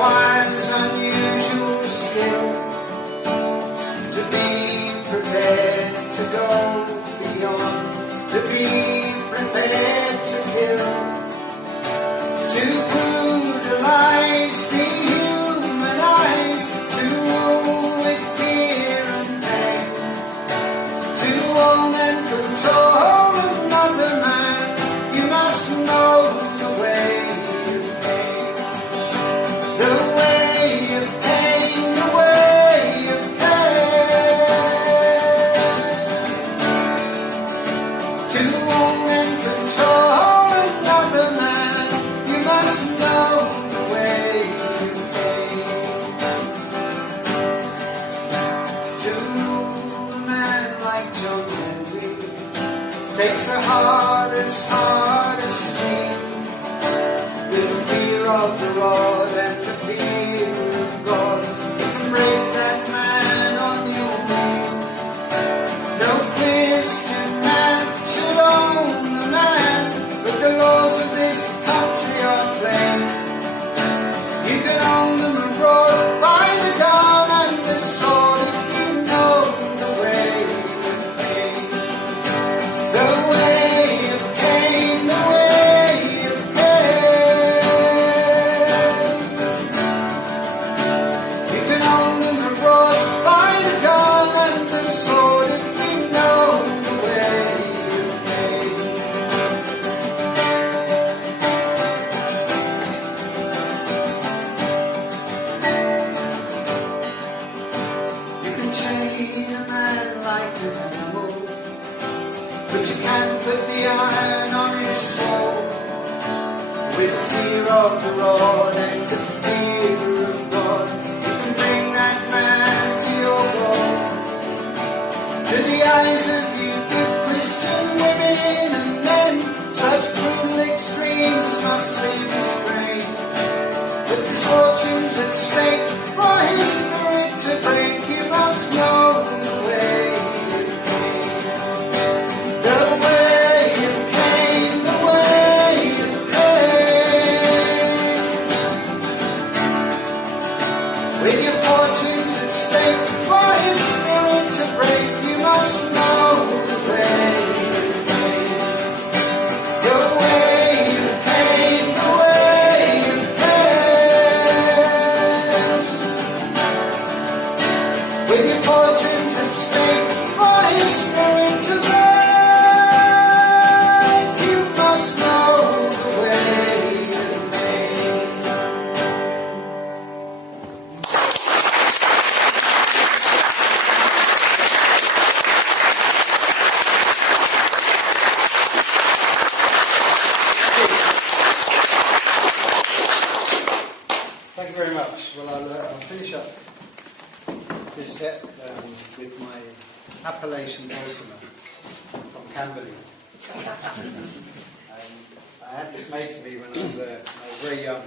requires unusual skill to be prepared to go beyond, to be prepared to kill, to brutalize, dehumanize, to rule with fear and pain, to own and control another man. You must know the way of pain, the way of pain, the way of pain. To own and control another man, you must know the way of pain. To rule a man like John Henry takes the hardest steam, with the fear of the rod and the fear of God. You can break that man on your knee. No Christian man should own a man, but the laws of this country are plain. You can own them abroad by the gun and the sword if you know the way of pain. The way of pain, the way of pain. You can own them abroad by the gun and the sword if you know the way of pain. You can chain a man like an animal, but you can't put the iron on his soul. With the fear of the rod and the fear of God, you can bring that man to your goal. To the eyes of you good Christian women and men, such brutal extremes must seem restrained. But there's fortunes at stake for his spirit to break. You must know the way of pain. The way of pain, the way of pain. With your fortunes at stake for his spirit to break, you must know the way of pain. The way of pain, the way of pain. With your fortunes at stake for his spirit to break, you must know the way of pain. Thank you very much. Well, I'll finish up this set with my Appalachian dulcimer from Camberley. I had this made for me when I was very young.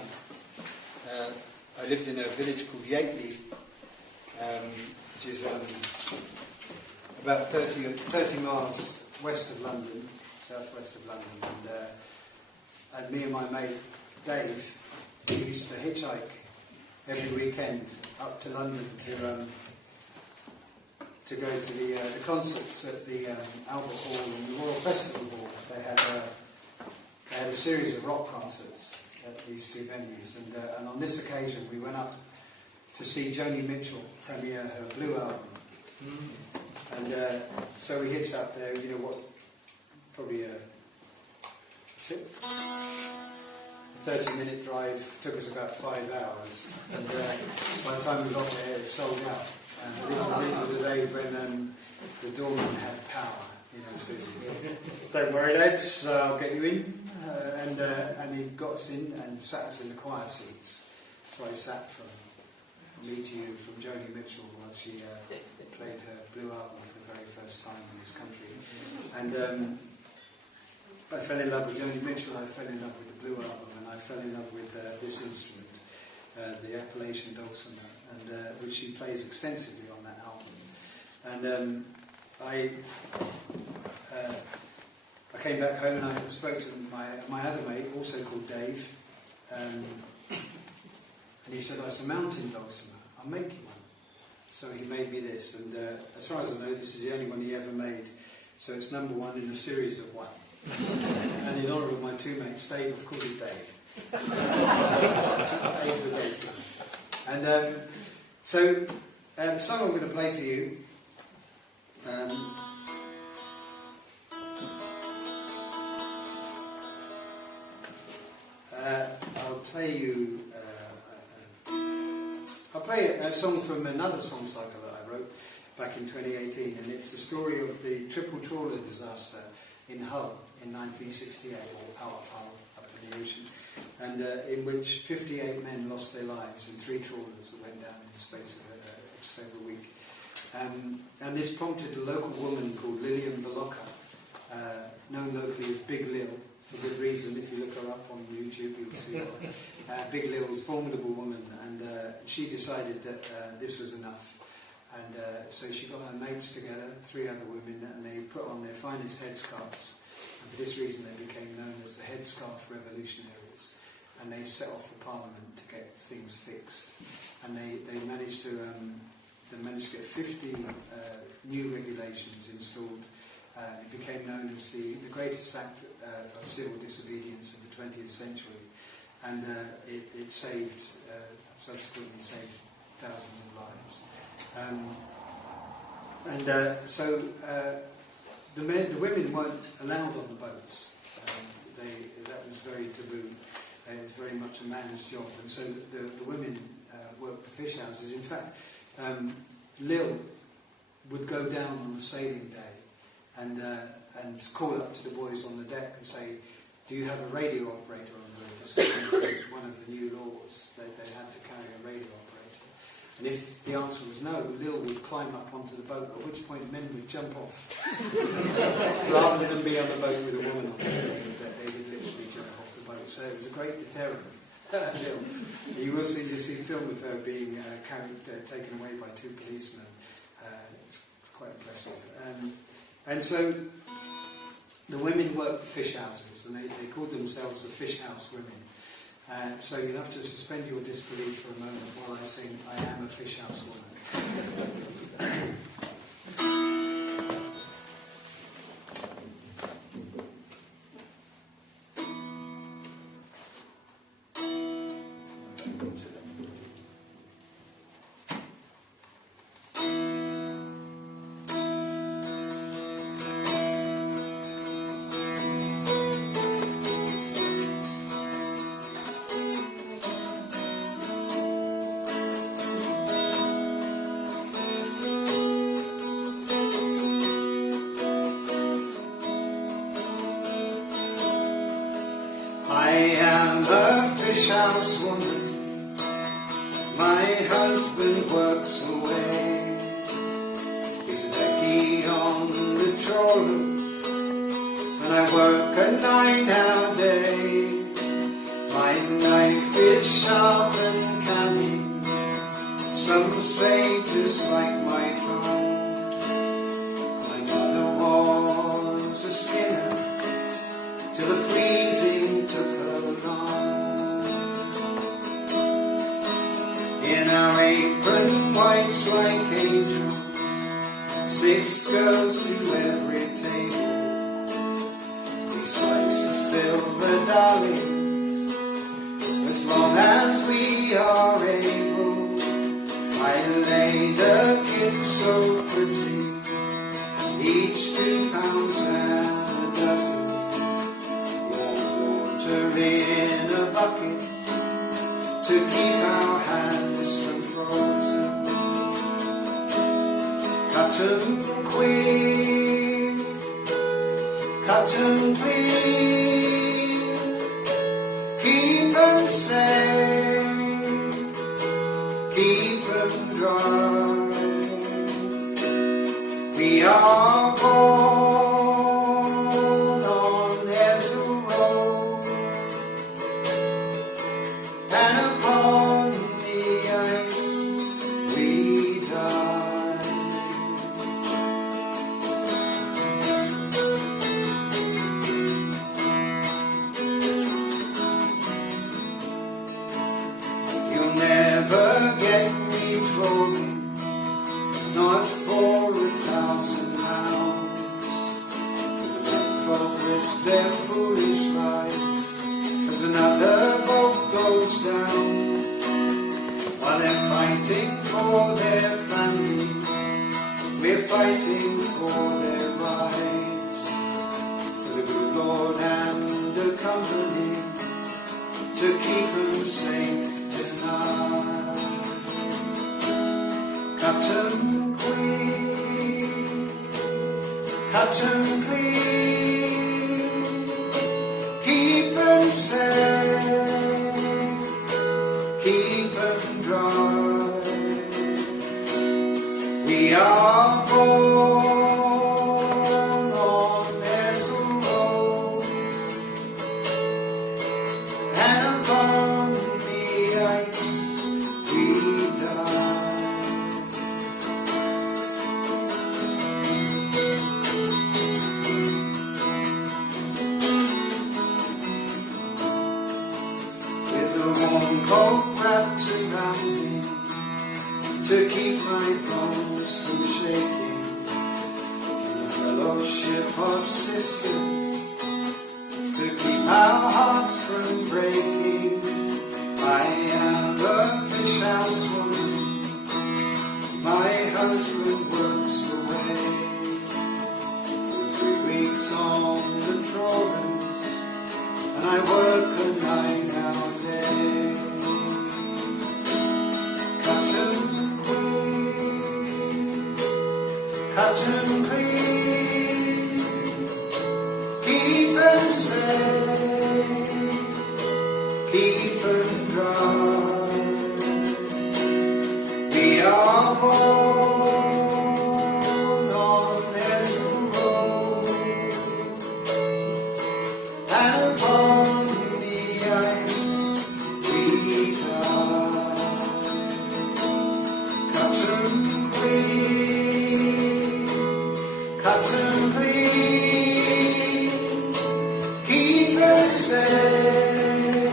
I lived in a village called Yateley, which is about 30 miles west of London, southwest of London. And me and my mate Dave, we used to hitchhike every weekend up to London to go to the concerts at the Albert Hall and the Royal Festival Hall. They had a series of rock concerts at these two venues, and on this occasion we went up to see Joni Mitchell premiere her Blue album. And so we hitched up there. You know what? Probably a 30-minute drive, took us about 5 hours, and by the time we got there it sold out. And these are the days when the doorman had power, you know, so don't worry lads, I'll get you in, and he got us in and sat us in the choir seats. So I sat from me to you from Joni Mitchell while she played her Blue album for the very first time in this country. And I fell in love with Joni Mitchell, I fell in love with the Blue album, and I fell in love with this instrument, the Appalachian dulcimer, and which she plays extensively on that album. And I came back home and I spoke to my other mate, also called Dave, And he said, it's a mountain dulcimer, I'll make you one. So he made me this, and as far as I know, this is the only one he ever made. So it's number one in a series of one. And in honour of my two mates, Dave, I've called him Dave. Dave the dulcimer. And so the song I'm going to play for you, I'll play a song from another song cycle that I wrote back in 2018, and it's the story of the triple trawler disaster in Hull in 1968, or out of Hull, up in the ocean, and in which 58 men lost their lives in 3 trawlers that went down in the space of just over a week. And this prompted a local woman called Lillian Balocca, known locally as Big Lil, for good reason. If you look her up on YouTube, you'll see her. Big Lil was a formidable woman, and she decided that this was enough. And so she got her mates together, 3 other women, and they put on their finest headscarves. And for this reason, they became known as the Headscarf Revolutionaries. And they set off for Parliament to get things fixed. And they managed to get 50 new regulations installed. It became known as the greatest act of civil disobedience of the 20th century, and it subsequently saved thousands of lives. So the women weren't allowed on the boats. That was very taboo. It was very much a man's job, and so the women worked the fish houses. In fact, Lil would go down on a sailing day and call up to the boys on the deck and say, do you have a radio operator on board? This was one of the new laws. They had to carry a radio operator. And if the answer was no, Lil would climb up onto the boat, at which point men would jump off. Rather than be on the boat with a woman on the boat, they would literally jump off the boat. So it was a great deterrent. Lil. You see film of her being taken away by 2 policemen. It's quite impressive. And so the women worked fish houses, and they called themselves the fish house women. So you'll have to suspend your disbelief for a moment while I sing I Am a Fish House Woman. House woman, my husband works away. He's a decky on the trawler, and I work a 9-hour day. My knife is sharp and canny, some say just like my tongue. My mother was a skinner till the freezing took her on. In our apron, whites like angels, 6 girls to every table. We slice a silver darling, as long as we are able. I lay the kids so pretty, each 2 pounds and a dozen. Warm water in a bucket to keep our hands from frozen. Cut 'em quick, cut 'em clean, keep 'em safe, keep 'em dry. We are born on Hazel Road, and upon the ice we die. You'll never fighting for their family, we're fighting for their rights, for the good Lord and the company, to keep them safe tonight. Cut 'em clean, cut 'em clean, keep 'em safe, keep 'em dry. We are born on Ezel Road, and upon the ice we die. With a warm coat wrapped around me, to keep my bones from shaking, in a fellowship of sisters, to keep our hearts from breaking. I am a fish house woman, my husband works away, for 3 weeks on the trawling, and I work a 9-hour day. Cut 'em cut 'em clean, keep 'em safe, keep 'em dry. We are born on Ezel Road, and upon the ice we die. Cut 'em clean, cut 'em clean, keep 'em safe,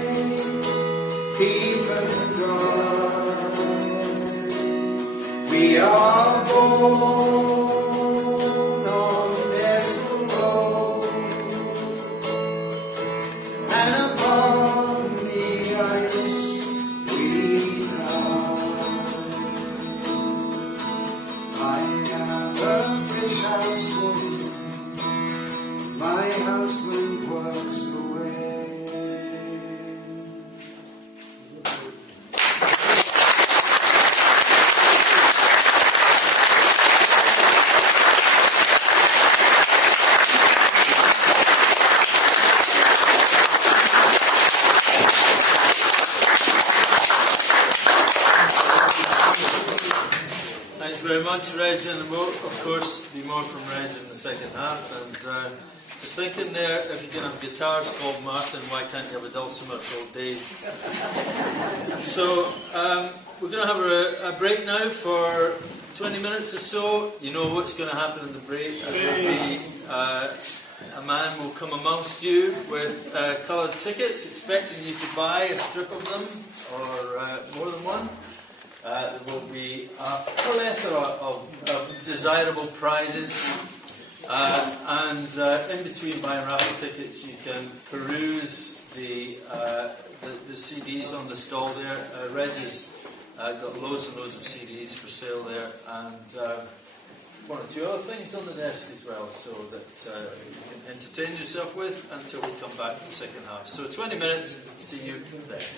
keep 'em dry. We are born on Ezel Road, and upon the ice we die. I am a fish house woman, my husband works away. Thanks very much, Reg, and of course, be more from Reg in the second half. And just thinking there, if you can have guitars called Martin, why can't you have a dulcimer called Dave? So we're going to have a break now for 20 minutes or so. You know what's going to happen in the break. There'll be a man will come amongst you with coloured tickets, expecting you to buy a strip of them or more than one. There will be a plethora of desirable prizes, and in between buying raffle tickets, you can peruse the CDs on the stall there. Reg has got loads and loads of CDs for sale there, and one or two other things on the desk as well, so that you can entertain yourself with until we come back in the second half. So 20 minutes, see you there.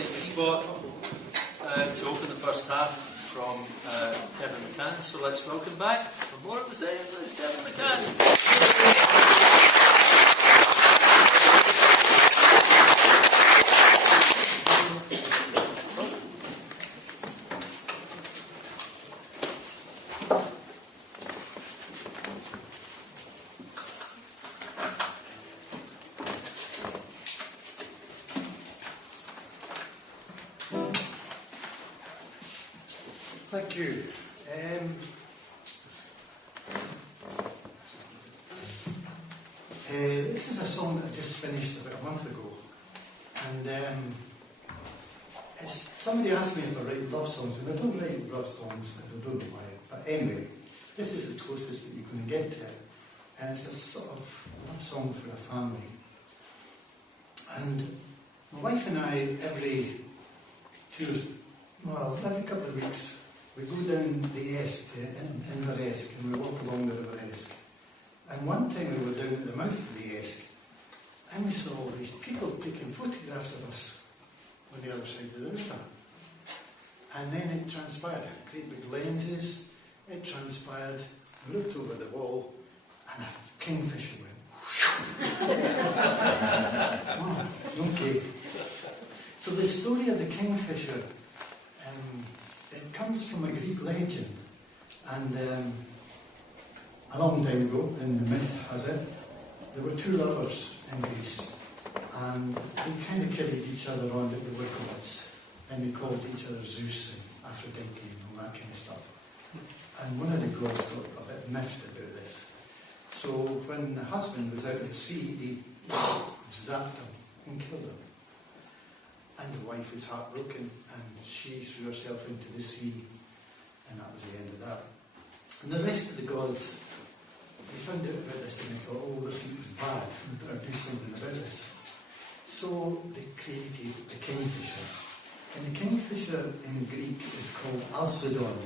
taking the spot to open the first half from Kevin McCann. So let's welcome back for more of the same. It's Kevin McCann. Thank you. This is a song that I just finished about a month ago, and somebody asked me if I write love songs, and I don't write love songs, and I don't know why. But anyway, this is the closest that you can get to it, and it's a sort of love song for a family. And my wife and I, every couple of weeks, we go down the Esk to Inverness, and we walk along the River Esk. And one time we were down at the mouth of the Esk, and we saw all these people taking photographs of us on the other side of the river. And then it transpired, great big lenses, it transpired, we looked over the wall, and a kingfisher went. Oh, okay. So the story of the kingfisher, it comes from a Greek legend, and a long time ago, and the myth has it, there were two lovers in Greece, and they kind of carried each other on that they were gods, and they called each other Zeus and Aphrodite and all that kind of stuff. And one of the gods got a bit miffed about this. So when the husband was out at sea, he zapped him and killed him. And the wife was heartbroken, and she threw herself into the sea, and that was the end of that. And the rest of the gods, they found out about this, and they thought, oh, this was bad, we better do something about this. So they created the kingfisher. And the kingfisher in Greek is called Alcedon.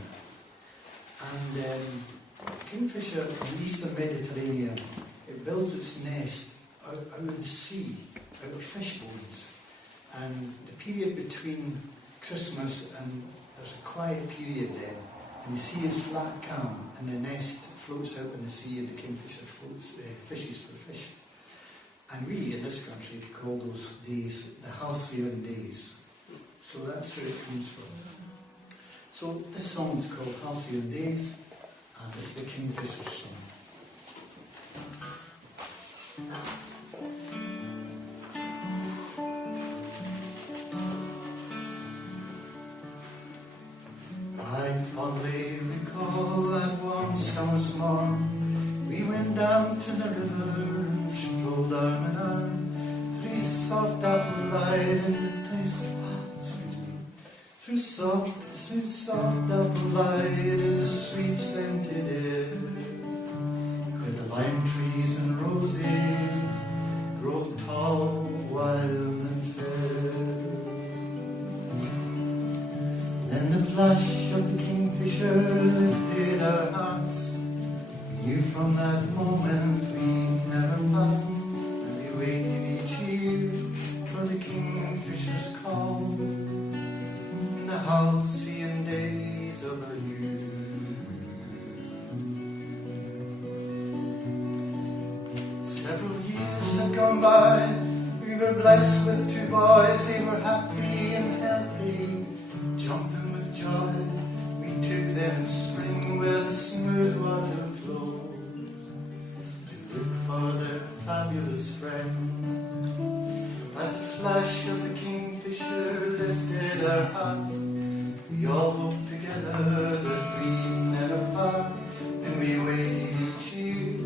And the kingfisher in the eastern Mediterranean, it builds its nest out of the sea, out of fish bones. And the period between Christmas and there's a quiet period then, and the sea is flat calm, and the nest floats out in the sea, and the kingfisher fishes for fish. And we in this country call those days the halcyon days. So that's where it comes from. So this song is called Halcyon Days, and it's the Kingfisher song. I fondly recall that one summer's morn, we went down to the river and strolled arm in arm, through soft apple light and through soft apple light in the sweet scented air, where the lime trees and roses grow tall, wild and fair. Then the flash of the kingfisher lifted our hearts. We knew from that moment we'd never part, and we waited each year for the kingfisher's call in the halcyon days of our youth. Several years had gone by. We were blessed with two boys. They were happy and healthy, jumping with joy. We took them in spring where the smooth water flows to look for their fabulous friend. As the flash of the kingfisher lifted our hearts, we all hoped together that we'd never part, and we waited each year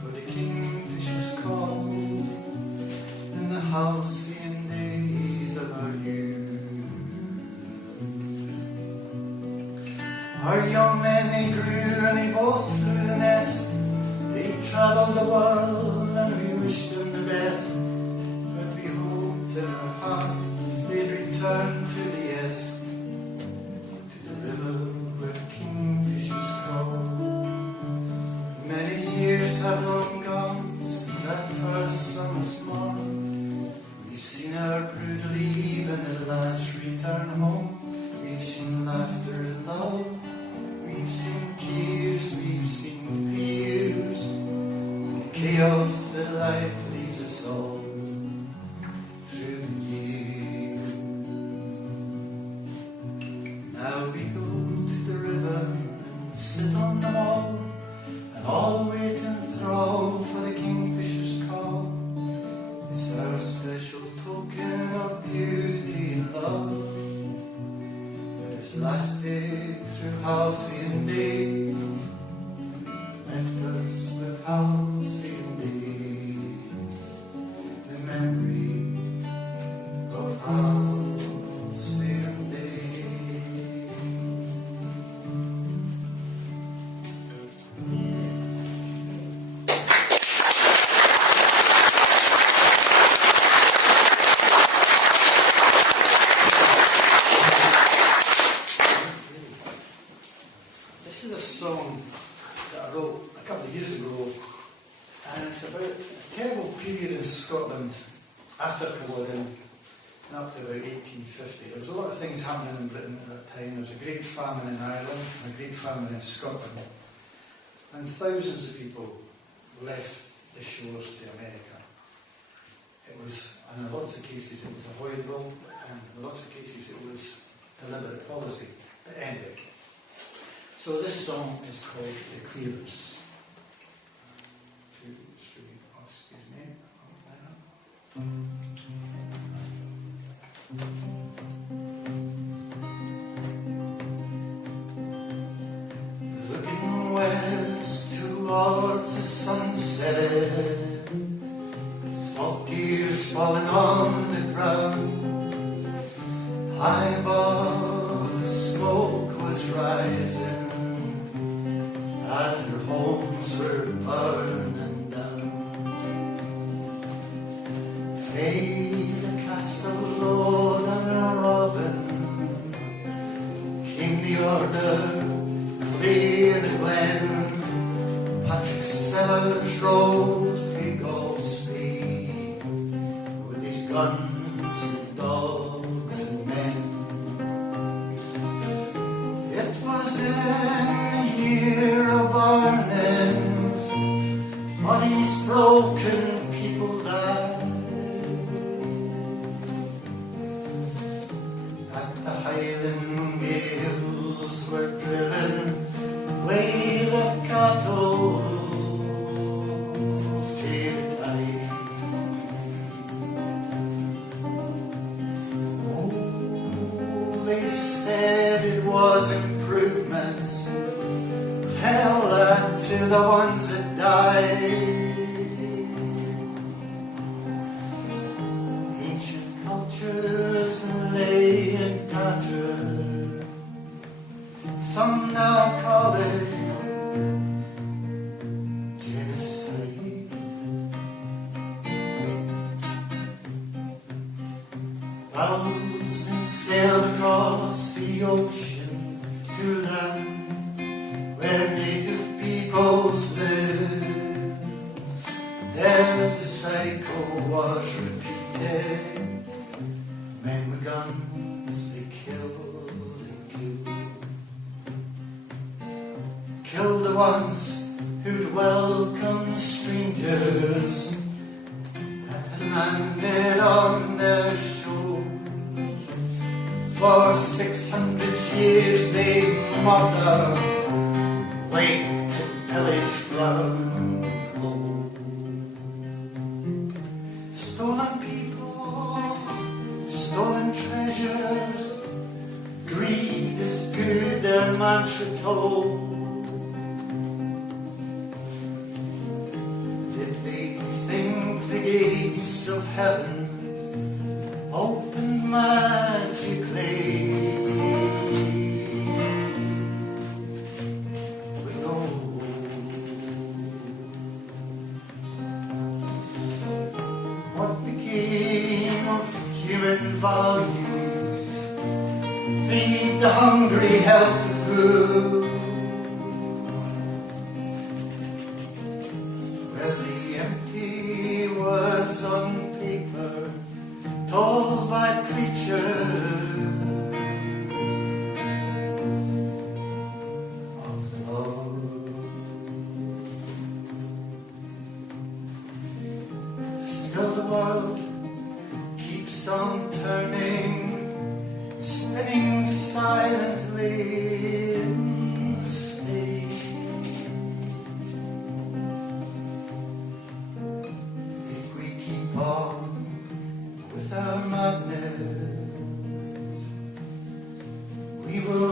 for the kingfisher's call in the halcyon days of our youth. Our young men, they grew and they both flew the nest. They travelled the world and we wished them the best, but we hoped in our hearts they'd return to the Esk, to the river where kingfishers crawl. Many years have long gone since that first summer's morn. We've seen our brood leave and at last It's lasted through halcyon days, left us with halcyon days, the memory of halcyon days. This is a song that I wrote a couple of years ago, and it's about a terrible period in Scotland after Culloden and up to about 1850. There was a lot of things happening in Britain at that time. There was a great famine in Ireland and a great famine in Scotland, and thousands of people left the shores to America. It was, and in lots of cases it was avoidable, and in lots of cases it was deliberate policy. But anyway, so this song is called The Clearers. Excuse me. Looking west towards the sunset, salt tears falling on the ground, high above the smoke was rising as their homes were burning down. Fade a castle lord and a robin, came the order, clear the glen, Patrick Sellers rode through Gall's Speed, with his guns and dogs and men. It was in the year of burnings, on his broken people died. At the Highland gales were driven away the cattle to the tide. Oh, they said it was improvements, tell that to the ones that died. Ancient cultures lay in tatter, some now call it genocide. Thousands sailed across the ocean to lands where native peoples live. There the cycle was repeated. Men with guns, they killed and killed. Killed the ones who'd welcome strangers that had landed on their shores. For 600 years they murdered, raped and pillaged ground. Stolen people, stolen treasures, greed is good, their mantra told. Did they think the gates of heaven opened magically? We know. What became of human values? Feed the hungry, help the poor. Well, the empty words on paper told by preachers of the Lord. Still the world keeps on turning, spinning silently in space. If we keep on with our madness, we will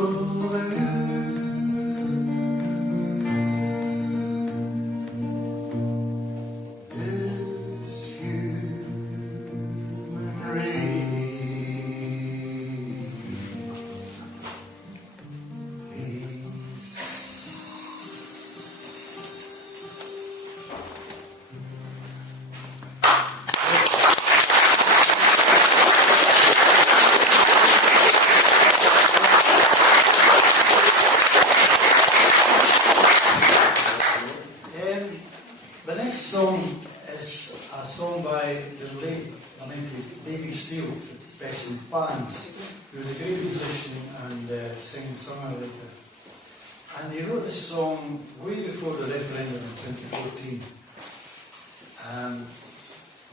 France. He was a great musician and singer-songwriter. And he wrote this song way before the referendum in 2014.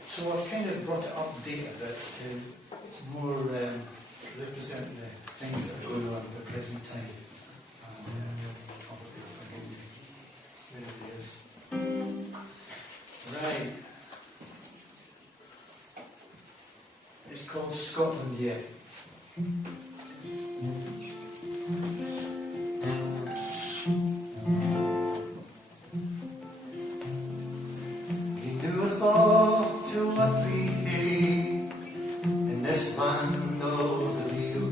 So I've kind of brought it updated a bit to more represent the things that are going on at the present time. There it is. Right. It's called Scotland Yet. To what we came in this land of the deal,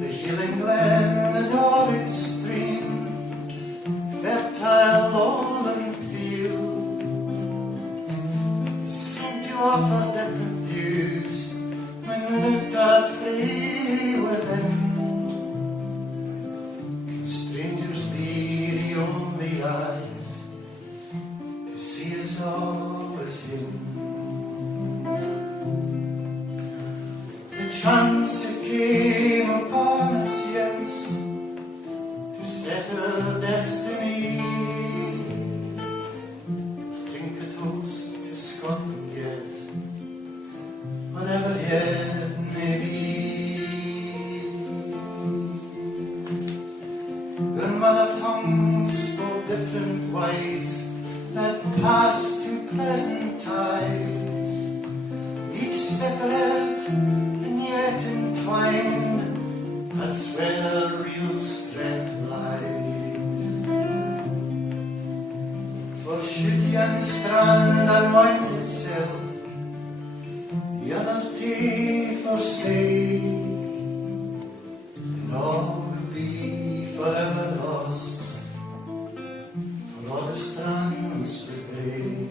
the healing glen, the Dorrit stream, fertile lowland field, seem to offer different views when looked at free within. Can strangers be the only eyes to see us all? The chance it came upon us, yes, to set her destiny. Drink a toast to Scotland yet, whatever yet may be. When mother tongues spoke different ways that passed to present times, each separate and yet entwined, that's where real strength lies. For should yon strand unwind itself, the other day forsake, and all will be forever lost, for all the strands we break.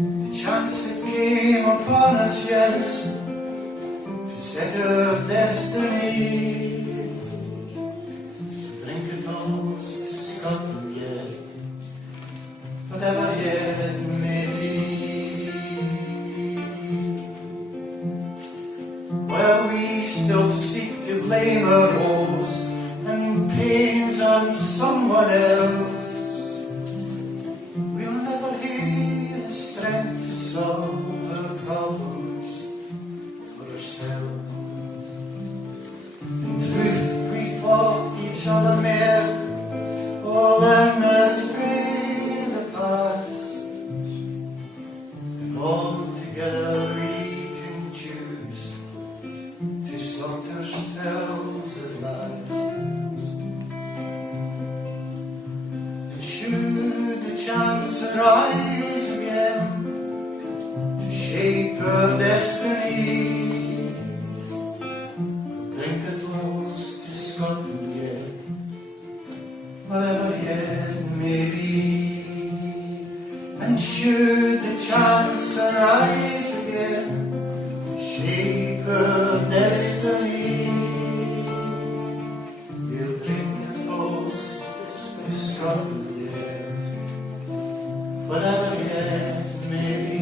The chance it came upon us, yes, to set her destiny. So drink a toast to Scotland yet, whatever yet may be. While we still seek to blame our woes and pains on someone else, we'll never hear the strength to solve our problems for ourselves. In truth, we fought each other mere, all endless way the past, and all together we can choose to sort ourselves at last. And should the chance arise again to shape our destiny, drink a toast to Scotland yet, whatever yet may be. And should the chance arise again to shape our destiny, we'll drink a toast to Scotland yet, whatever yet may be.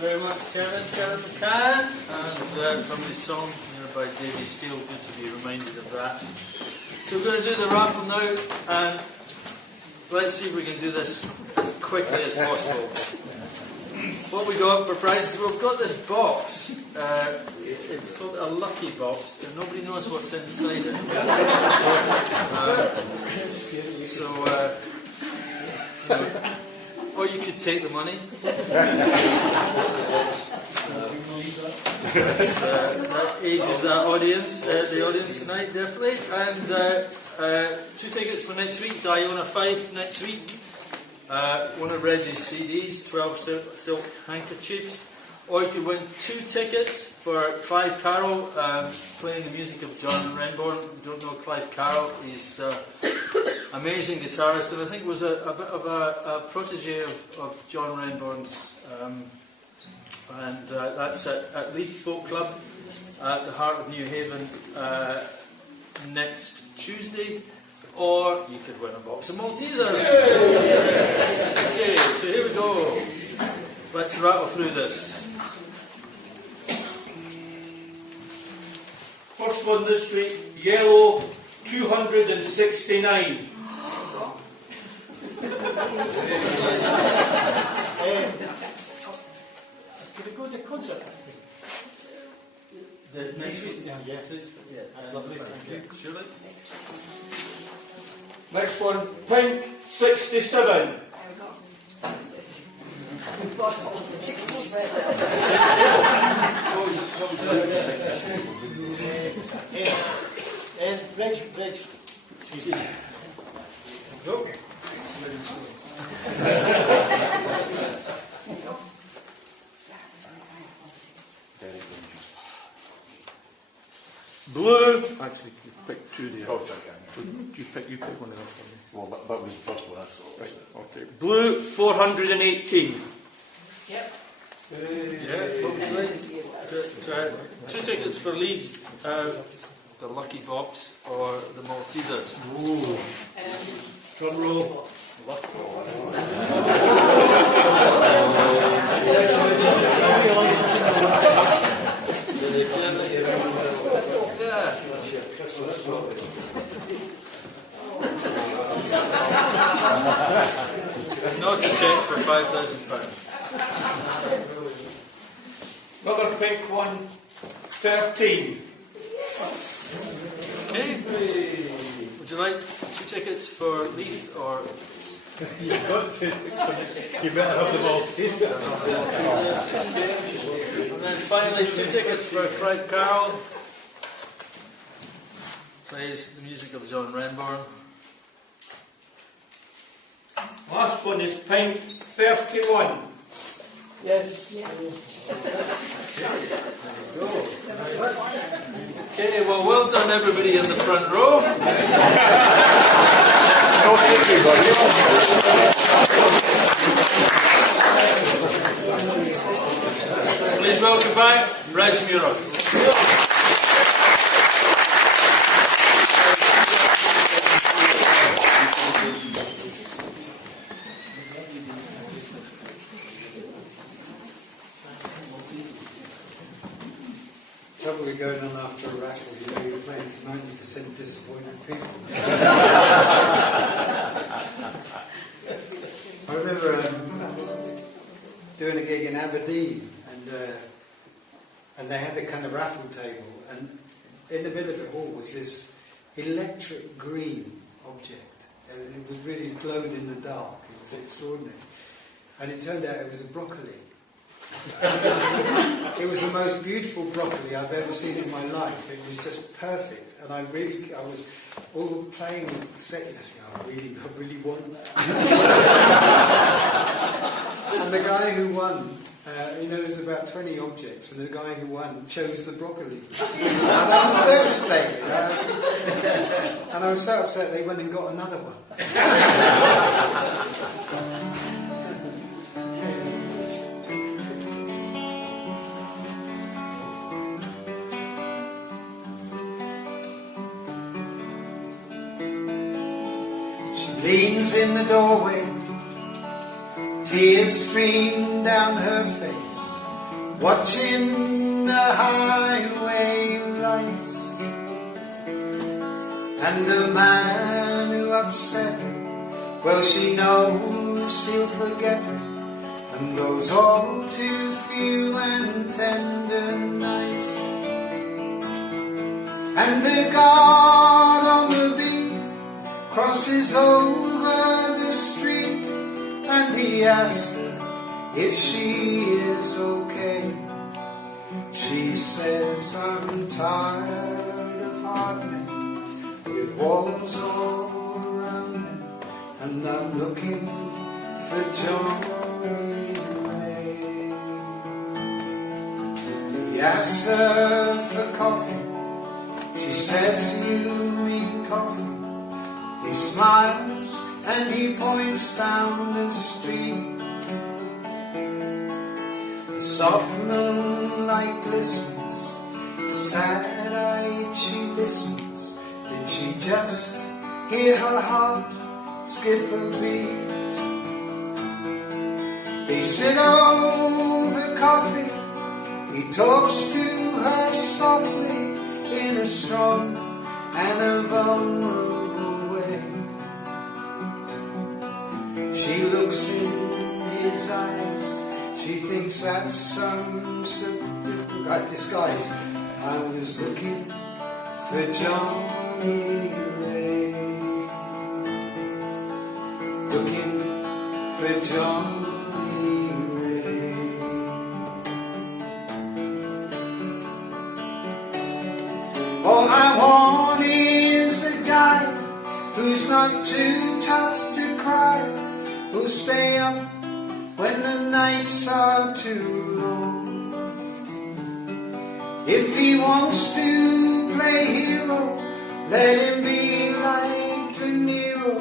Very much, Kevin McCann, and from his song by Davy Steele. Good to be reminded of that. So we're going to do the raffle now, and let's see if we can do this as quickly as possible. What we got for prizes? We've got this box. It's called a lucky box, and nobody knows what's inside it. Or you could take the money. That ages that audience, the audience tonight, definitely. And 2 tickets for next week. So Iona 5 next week. One of Reg's CDs, 12 silk handkerchiefs. Or you could win 2 tickets for Clive Carroll playing the music of John Renbourn. If you don't know Clive Carroll, he's amazing guitarist, and I think was a bit of a protege of John Renbourn's, and that's at Leith Folk Club at the heart of New Haven next Tuesday, or you could win a box of Maltesers. Okay, so here we go. Let's rattle through this. First one this week, yellow 269. Could it go to concert? The next week? Yeah. Lovely. Okay, surely. Next one, pink 67. We've got all the tickets. Reg. Go. Blue. Actually, you pick two there. Oh, it's okay. You pick one of them for me. Well, that was the first one I saw. Right. Okay. Blue 418. Yep. Yeah, hopefully. Two tickets for Leith, the Lucky Box or the Maltesers. Ooh. Drum roll. Yeah. Not a check for £5,000. Another pink one, 13. Okay. Would you like two tickets for Leith or? You've got to. You better have them all. And then finally, two tickets for Craig Carroll. Plays the music of John Renbourn. Last one is pink 31. Yes. Okay, well done everybody in the front row. Please welcome back Reg Meuross. Trouble with going on after a raffle, you're playing to 90% disappointed people. I remember doing a gig in Aberdeen, and they had the kind of raffle table, and in the middle of it all was this electric green object, and it was really glowed in the dark. It was extraordinary, and it turned out it was a broccoli. It was the most beautiful broccoli I've ever seen in my life. It was just perfect, and I was all playing, saying, I really want that. And the guy who won, there's about 20 objects, and the guy who won chose the broccoli. And I was devastated. And I was so upset they went and got another one. Leans in the doorway, tears stream down her face, watching the highway lights. And the man who upset her, well, she knows he'll forget her, and those all too few and tender nights. And the guard on the beat crosses over the street, and he asks her if she is okay. She says, I'm tired of hardening with walls all around me, and I'm looking for Johnny May. He asks her for coffee. She says, you mean coffee? He smiles and he points down the street. The soft moonlight glistens, sad-eyed she listens. Did she just hear her heart skip a beat? They sit over coffee, he talks to her softly in a strong and a vulnerable way. She looks in his eyes, she thinks that's some disguise. I was looking for Johnny Ray, looking for Johnny Ray. All I want is a guy who's not too tough to cry, who'll stay up when the nights are too long. If he wants to play hero, let him be like De Niro,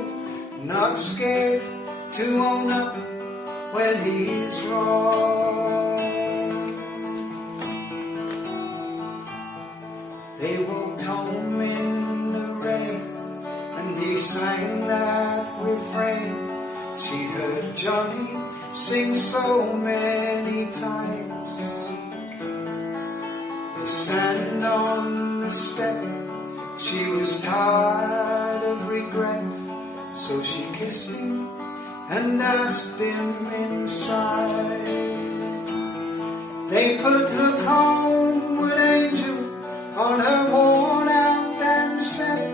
not scared to own up when he's wrong. They walked home in the rain, and he sang that refrain she heard Johnny sing so many times. They stand on the step, she was tired of regret, so she kissed him and asked him inside. They put "Look Homeward Angel" on her worn out dance set,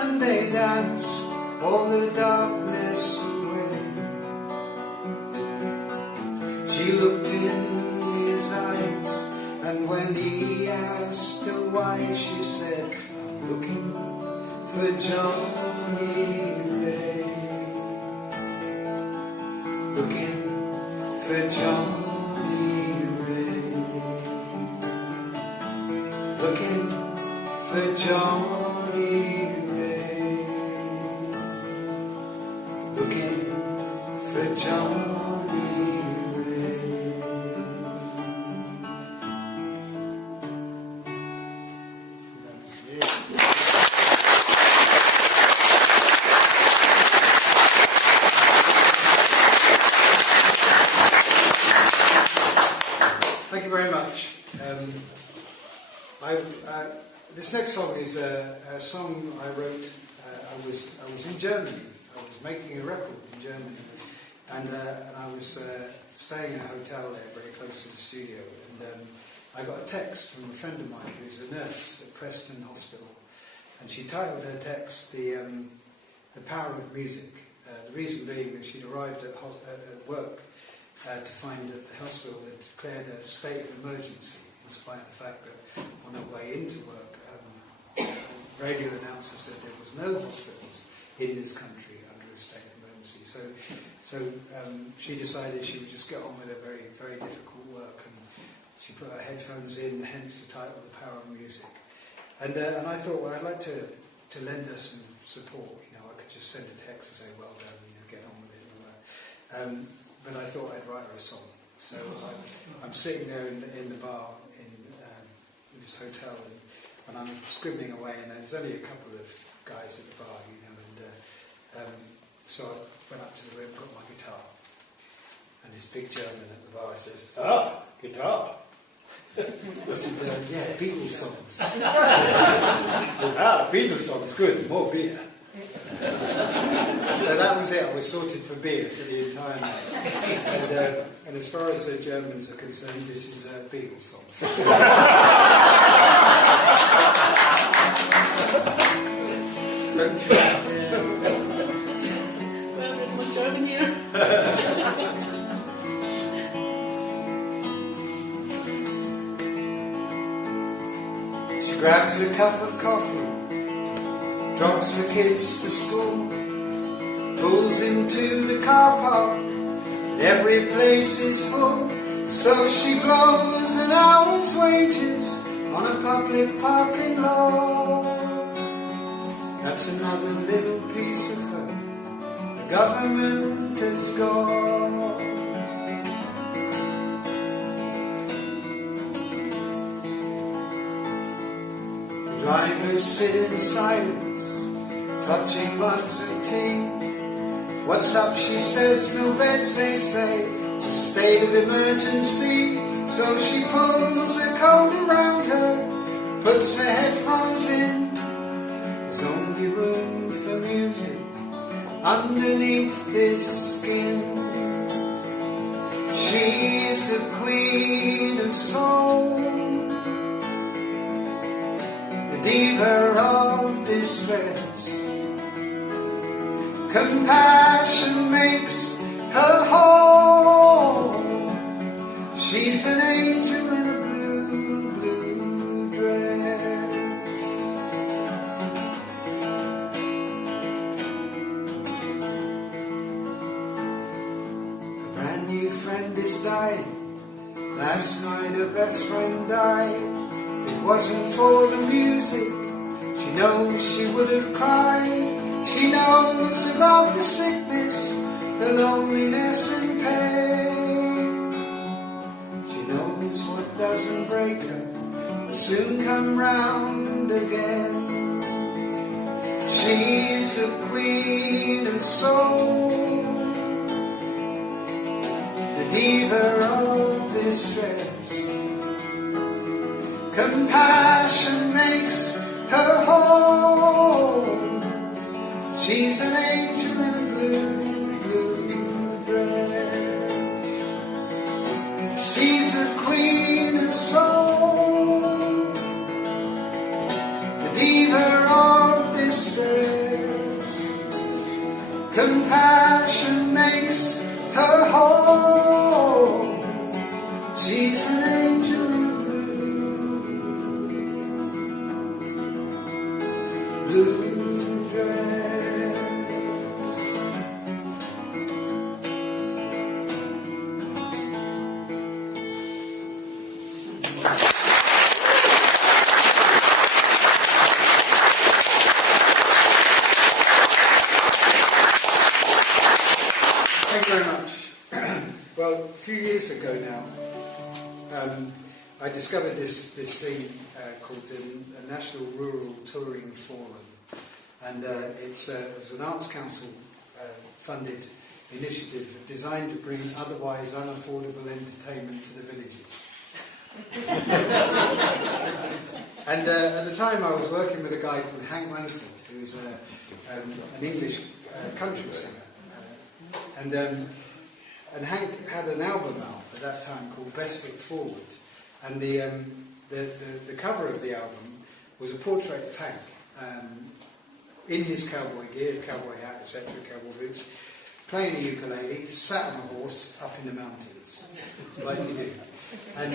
and they danced all the darkness away. She looked in his eyes, and when he asked her why, she said, "I'm looking for Johnny Ray, looking for Johnny Ray, looking for Johnny Ray, looking for Johnny Ray." Thank you very much. This next song is a song I wrote. I was in Germany. I was making a record in Germany, and I was staying in a hotel there, very close to the studio. And I got a text from a friend of mine who's a nurse at Preston Hospital, and she titled her text "The Power of Music." The reason being that she'd arrived at work to find that the hospital had declared a state of emergency, despite the fact that on her way into work, radio announcer said there was no hospitals in this country under a state of emergency. So she decided she would just get on with her very, very difficult work, and she put her headphones in, hence the title "The Power of Music." And I thought, well, I'd like to lend her some support. You know, I could just send a text and say, "Well done, you know, get on with it." But I thought I'd write her a song. So I'm sitting there in the bar in this hotel, and I'm scribbling away, and there's only a couple of guys at the bar, you know, and so I went up to the room, got my guitar, and this big German at the bar says, "Ah, guitar." I said, "Yeah, Beatles songs." "Ah, Beatles songs, good, more beer." So that was it. I was sorted for beer for the entire night. And as far as the Germans are concerned, this is Beatles songs. Don't you? Well, there's no German here. She grabs a cup of coffee, drops the kids to school, pulls into the car park, and every place is full, so she blows an hour's wages on a public parking lot. That's another little piece of her. The government is gone. The drivers sit in silence, clutching mugs of tea. What's up, she says, no beds, they say. It's a state of emergency. So she pulls her coat around her, puts her headphones in. There's only room for music underneath this skin. She's the queen of soul, the diva of distress. Compassion makes her whole. She's an angel in a blue, blue dress. A brand new friend is dying. Last night her best friend died. If it wasn't for the music, she knows she would have cried. She knows about the sickness, the loneliness and pain. She knows what doesn't break her will soon come round again. She's the queen of soul, the diva of distress. Compassion makes her whole. She's an angel in a blue, blue dress. She's a queen of soul, the diva of distress. Compassion makes her whole. She's an angel in a blue, blue dress. Thank you very much. Well, a few years ago now, I discovered this thing called the National Rural Touring Forum, and it was an Arts Council funded initiative designed to bring otherwise unaffordable entertainment to the villages. And at the time I was working with a guy called Hank Manford, who's an English country singer. And Hank had an album out at that time called Best Foot Forward, and the cover of the album was a portrait of Hank in his cowboy gear, cowboy hat, etc., cowboy boots, playing a ukulele, sat on a horse up in the mountains, like you do. And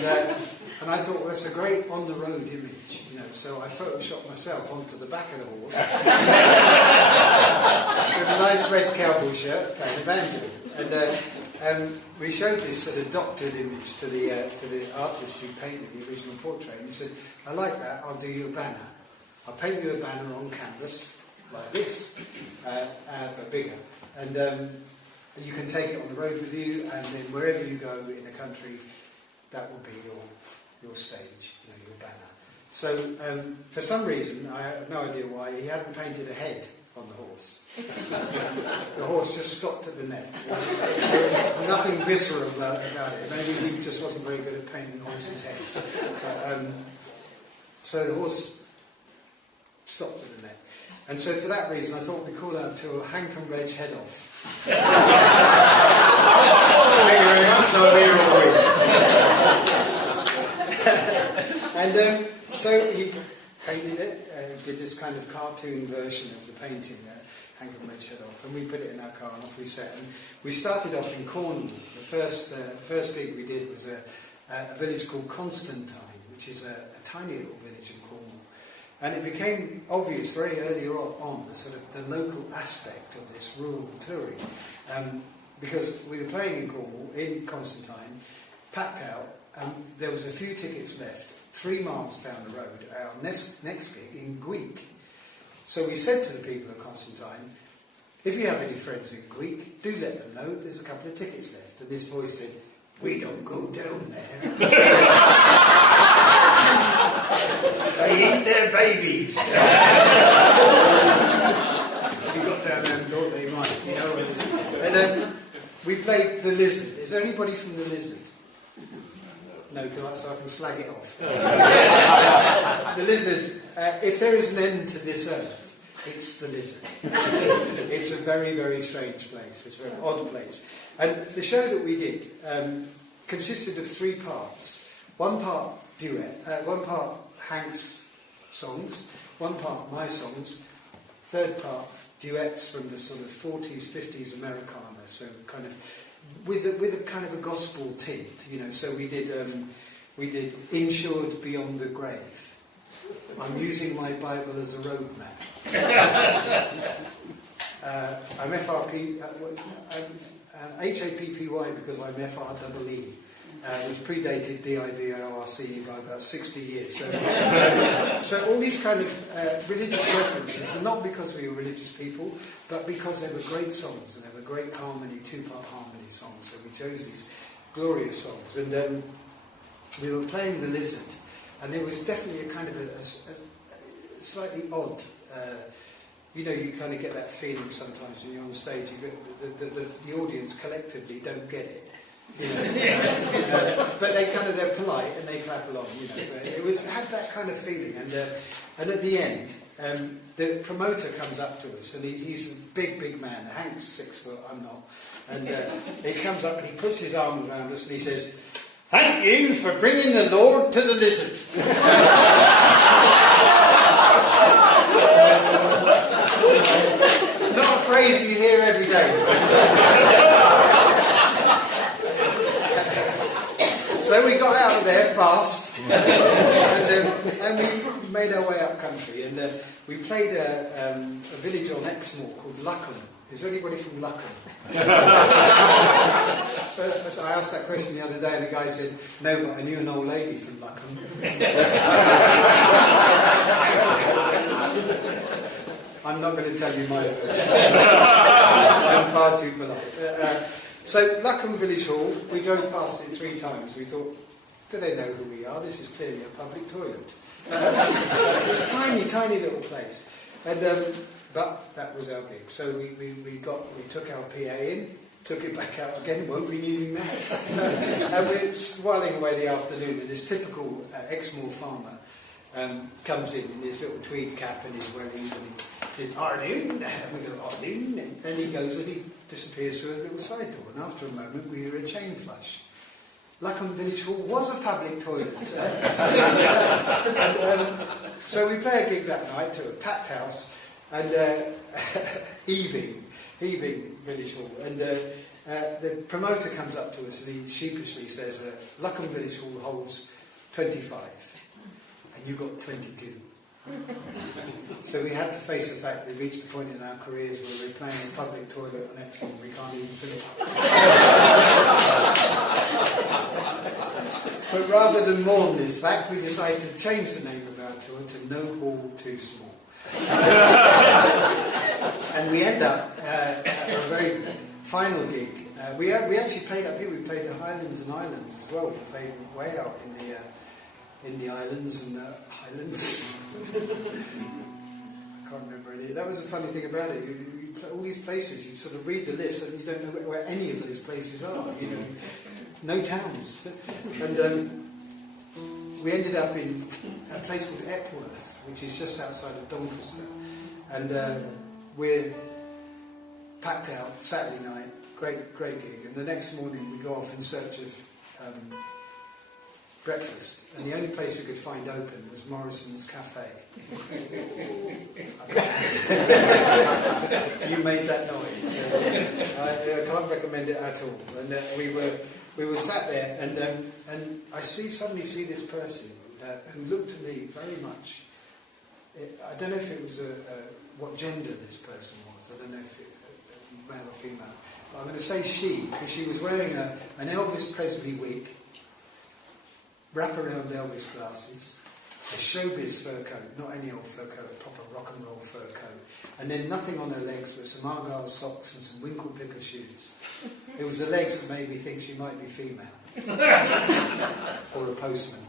I thought, well, that's a great on-the-road image, you know. So I photoshopped myself onto the back of the horse with a nice red cowboy shirt, playing a banjo. And we showed this sort of doctored image to the artist who painted the original portrait, and he said, "I like that. I'll do you a banner. I'll paint you a banner on canvas like this, but bigger, and you can take it on the road with you, and then wherever you go in the country, that will be your stage, you know, your banner." So for some reason, I have no idea why, he hadn't painted a head on the horse. The horse just stopped at the neck. There was nothing visceral about it. Maybe he just wasn't very good at painting horses' heads. So the horse stopped at the neck. And so for that reason, I thought we'd call out to Hank and Reg head off. Thank you very much. And so he painted it, did this kind of cartoon version of the painting, Hank and Reg head off, and we put it in our car and off we set. And we started off in Cornwall. The first gig we did was a village called Constantine, which is a tiny little village in Cornwall. And it became obvious very early on, the sort of the local aspect of this rural touring, because we were playing in Cornwall, in Constantine, packed out, and there was a few tickets left. 3 miles down the road, our next gig in Gweek, So we said to the people of Constantine, if you have any friends in Greek, do let them know there's a couple of tickets left. And this voice said, we don't go down there. They eat their babies. We got down there and thought they might, you know. And then we played The Lizard. Is there anybody from The Lizard? No, so I can slag it off. The Lizard, if there is an end to this earth, it's The Lizard. It's a very, very strange place. It's a very odd place. And the show that we did consisted of 3 parts. 1 part duet, 1 part Hank's songs, 1 part my songs, 3rd part duets from the sort of 40s, 50s Americana, so kind of with a kind of a gospel tint, you know. So we did Insured Beyond the Grave. I'm using my Bible as a roadmap. I'm HAPPY because I'm FREE, which predated DIVORC by about 60 years. So all these kind of religious references are not because we were religious people, but because they were great songs and they were great harmony, 2-part harmony songs. So we chose these glorious songs, and we were playing The Lizard, and there was definitely a kind of a slightly odd. You know, you kind of get that feeling sometimes when you're on stage. You get the audience collectively don't get it, you know. But they're polite and they clap along. You know, it had that kind of feeling. And at the end, the promoter comes up to us, and he's a big man. Hank's 6 foot, I'm not. And he comes up and he puts his arms around us and he says, "Thank you for bringing the Lord to the Lizard." Not a phrase you hear every day. So we got out of there fast, and we made our way up country, and we played a village on Exmoor called Luckham. Is there anybody from Luckham? I asked that question the other day, and the guy said, "No, but I knew an old lady from Luckham." I'm not going to tell you my version. I'm far too polite. So Luckham Village Hall, we drove past it 3 times. We thought, do they know who we are? This is clearly a public toilet. Tiny little place. And but that was our gig. So we took our PA in, took it back out again, won't be needing that. And we're whiling away the afternoon, and this typical Exmoor farmer comes in his little tweed cap and his wellies, and he did "Ardoon," and we go "Ardoon," and then he goes and he disappears through a little side door, and after a moment we hear a chain flush. Luckham Village Hall was a public toilet. So we play a gig that night to a packed house, and heaving Village Hall, and the promoter comes up to us and he sheepishly says, "Luckham Village Hall holds 25. And you got 22. So we had to face the fact we've reached the point in our careers where we're playing a public toilet on Exmoor and we can't even fill it up. But rather than mourn this fact, we decided to change the name of our tour to No Hall Too Small. And we end up at a very final gig. We actually played up here. We played the Highlands and Islands as well. We played way out in the islands and the highlands. I can't remember any. That was a funny thing about it. You play all these places, you sort of read the list and you don't know where any of those places are. You know, no towns. And we ended up in a place called Epworth, which is just outside of Doncaster. And we're packed out Saturday night. Great gig. And the next morning we go off in search of breakfast, and the only place we could find open was Morrison's Cafe. You made that noise. I can't recommend it at all. And we were sat there, and I suddenly see this person who looked to me very much. I don't know if it was what gender this person was. I don't know if it male or female. But I'm going to say she, because she was wearing an Elvis Presley wig, wraparound Elvis glasses, a showbiz fur coat, not any old fur coat, a proper rock and roll fur coat, and then nothing on her legs but some Argyle socks and some winkle picker shoes. It was the legs that made me think she might be female. Or a postman.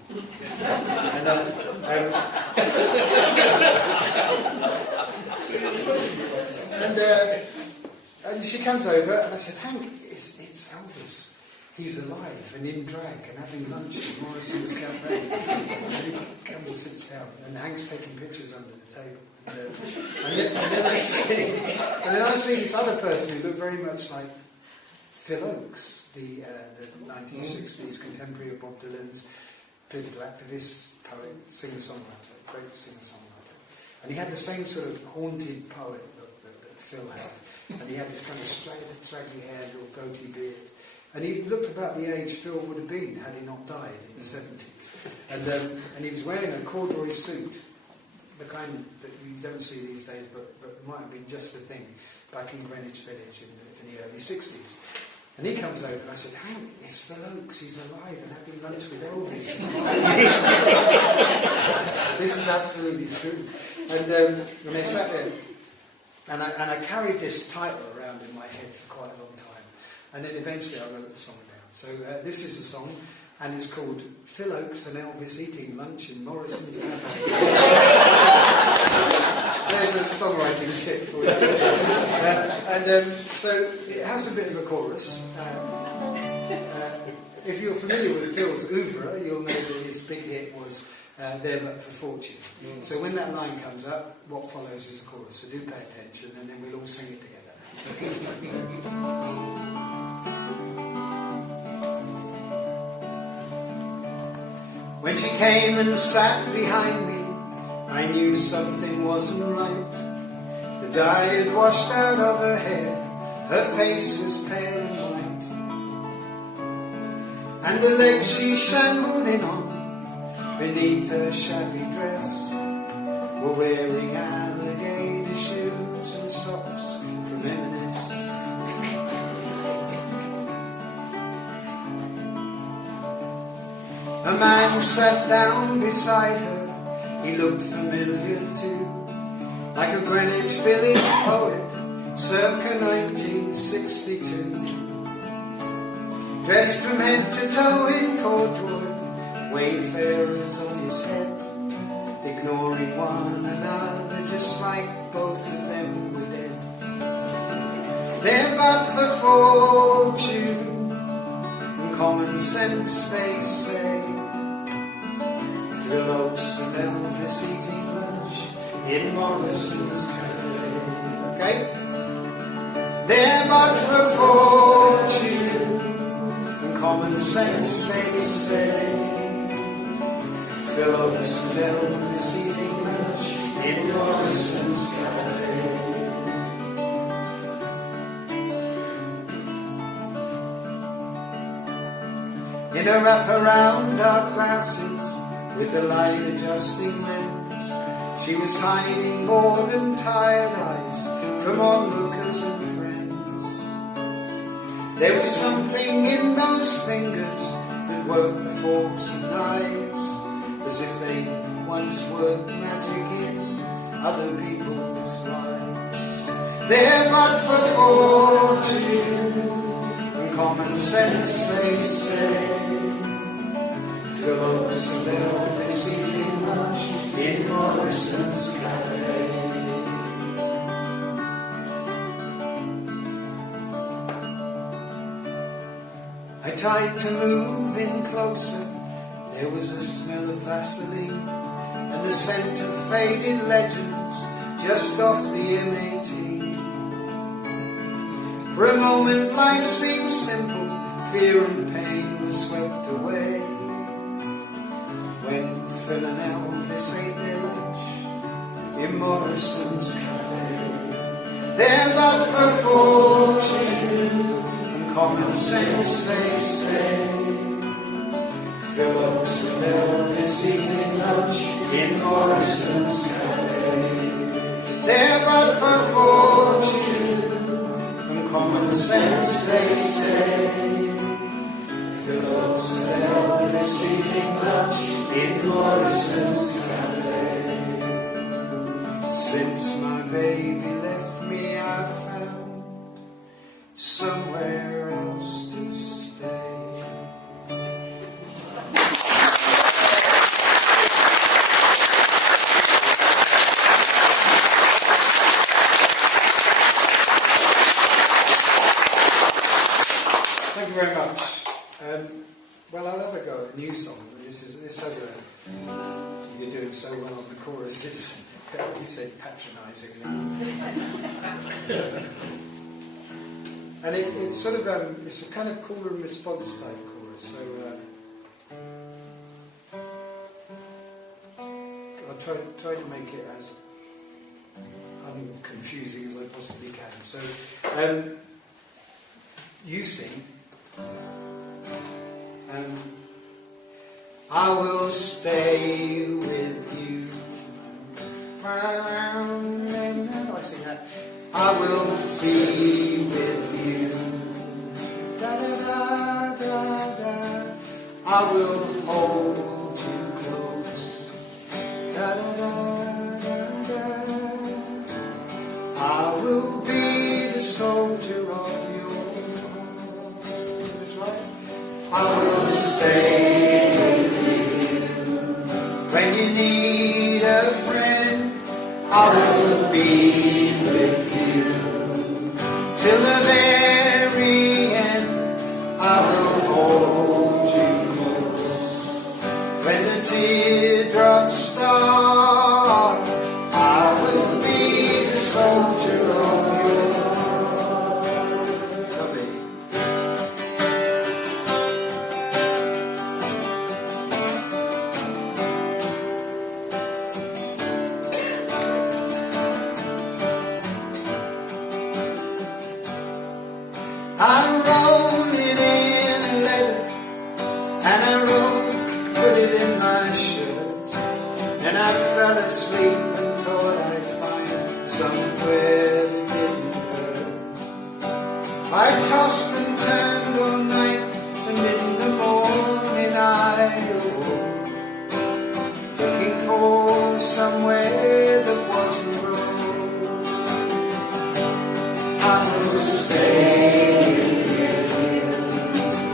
And she comes over and I said, Hank, it's Elvis. He's alive and in drag and having lunch at Morrison's Cafe. And he comes and sits down and Hank's taking pictures under the table. And then I see this other person who looked very much like Phil Oakes, the 1960s contemporary of Bob Dylan's political activist, poet, singer-songwriter, great singer-songwriter. And he had the same sort of haunted poet that Phil had. And he had this kind of straggly hair, little goatee beard. And he looked about the age Phil would have been had he not died in the 70s. And he was wearing a corduroy suit, the kind that you don't see these days, but might have been just the thing back in Greenwich Village in the early 60s. And he comes over and I said, Hank, it's Phil Oakes, he's alive and having lunch with Elvis. This is absolutely true. And they sat there, and I carried this title around in my head for quite a long time. And then eventually I wrote the song down. So this is the song, and it's called Phil Oakes and Elvis Eating Lunch in Morrison's Cafe. There's a songwriting tip for you. So it has a bit of a chorus. If you're familiar with Phil's oeuvre, you'll know that his big hit was There But For Fortune. So when that line comes up, what follows is a chorus. So do pay attention, and then we'll all sing it together. When she came and sat behind me, I knew something wasn't right. The dye had washed out of her hair, her face was pale and white, and the legs she shambled in on, beneath her shabby dress, were wearing alligator shoes and socks from M&S. A man sat down beside her, he looked familiar too, like a Greenwich Village poet, circa 1962. Dressed from head to toe in corduroy, wayfarers on his head, ignoring one another just like both of them were dead. They're but for fortune and common sense, they say. Phil Oakes and Elvis eating lunch in Morrison's Cafe. Okay? They're but for fortune and common sense, they say. Phil Oakes and Elvis eating lunch in Morrison's Cafe. In a wrap-around dark glasses, with the light adjusting lens, she was hiding more than tired eyes from onlookers and friends. There was something in those fingers that worked the forks and knives, as if they once worked magic in other people's lives. They're but for fortune and common sense, they say. Phil Oakes and Elvis eating lunch in Morrison's Cafe. I tried to move in closer. There was a smell of Vaseline and the scent of faded legends just off the M18. For a moment life seemed simple, fear and pain were swept away. When Phil and Elvis ate their lunch in Morrison's Cafe. They're but for fortune and common sense, they say. Phil Oakes and Elvis eating lunch in Morrison's Cafe. They're but for fortune and common sense, they say. Phil Oakes and Elvis eating lunch in Morrison's Cafe. Since my baby left me, I found somewhere else to stay. Thank you very much. Well, I'll have a go at a new song. This has a. So you're doing so well on the chorus. It's, you say, patronising. And it's sort of it's a kind of call and response type chorus. So I'll try to make it as unconfusing as I possibly can. So you sing. I will stay with you. I sing that. I will be with you. Da, da, da, da, da. I will hold you close. Da, da, da, da, da. I will be the soldier of your heart. That's right. I will stay with you. When you need a friend, I will be with you. Till the very end, I will hold you close. When the teardrops start, I will be the soldier of your heart. Lovely. I wrote it in a letter, and I put it in my shirt, and I fell asleep and thought I'd find somewhere that didn't hurt. I tossed and turned all night, and in the morning I awoke, looking for somewhere that wasn't wrong. I will stay.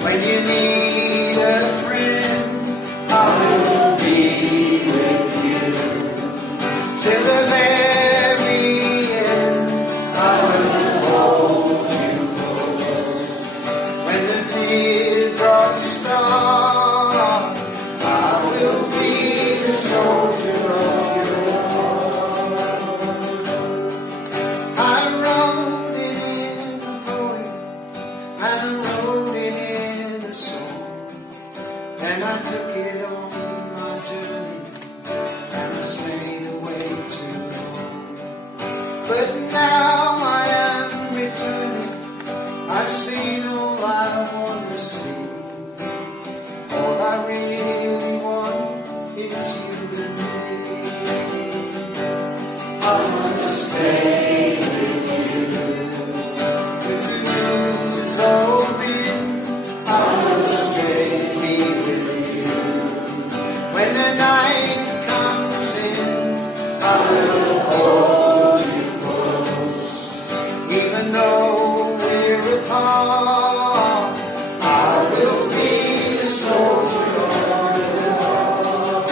When you need a friend, I will be with you. Till the very end, I will hold you close. When the teardrops start, I will be the soldier of your heart. I wrote it in a poem, and I wrote it in a song, and I took it on my journey, and I stayed away too long. But now I am returning, I've seen all I want to see. All I really want is you and me. I want to stay with you. With the news open, I will stay with you. When the night comes in, I will hold you close. Even though we're apart, I will be the soldier of your heart.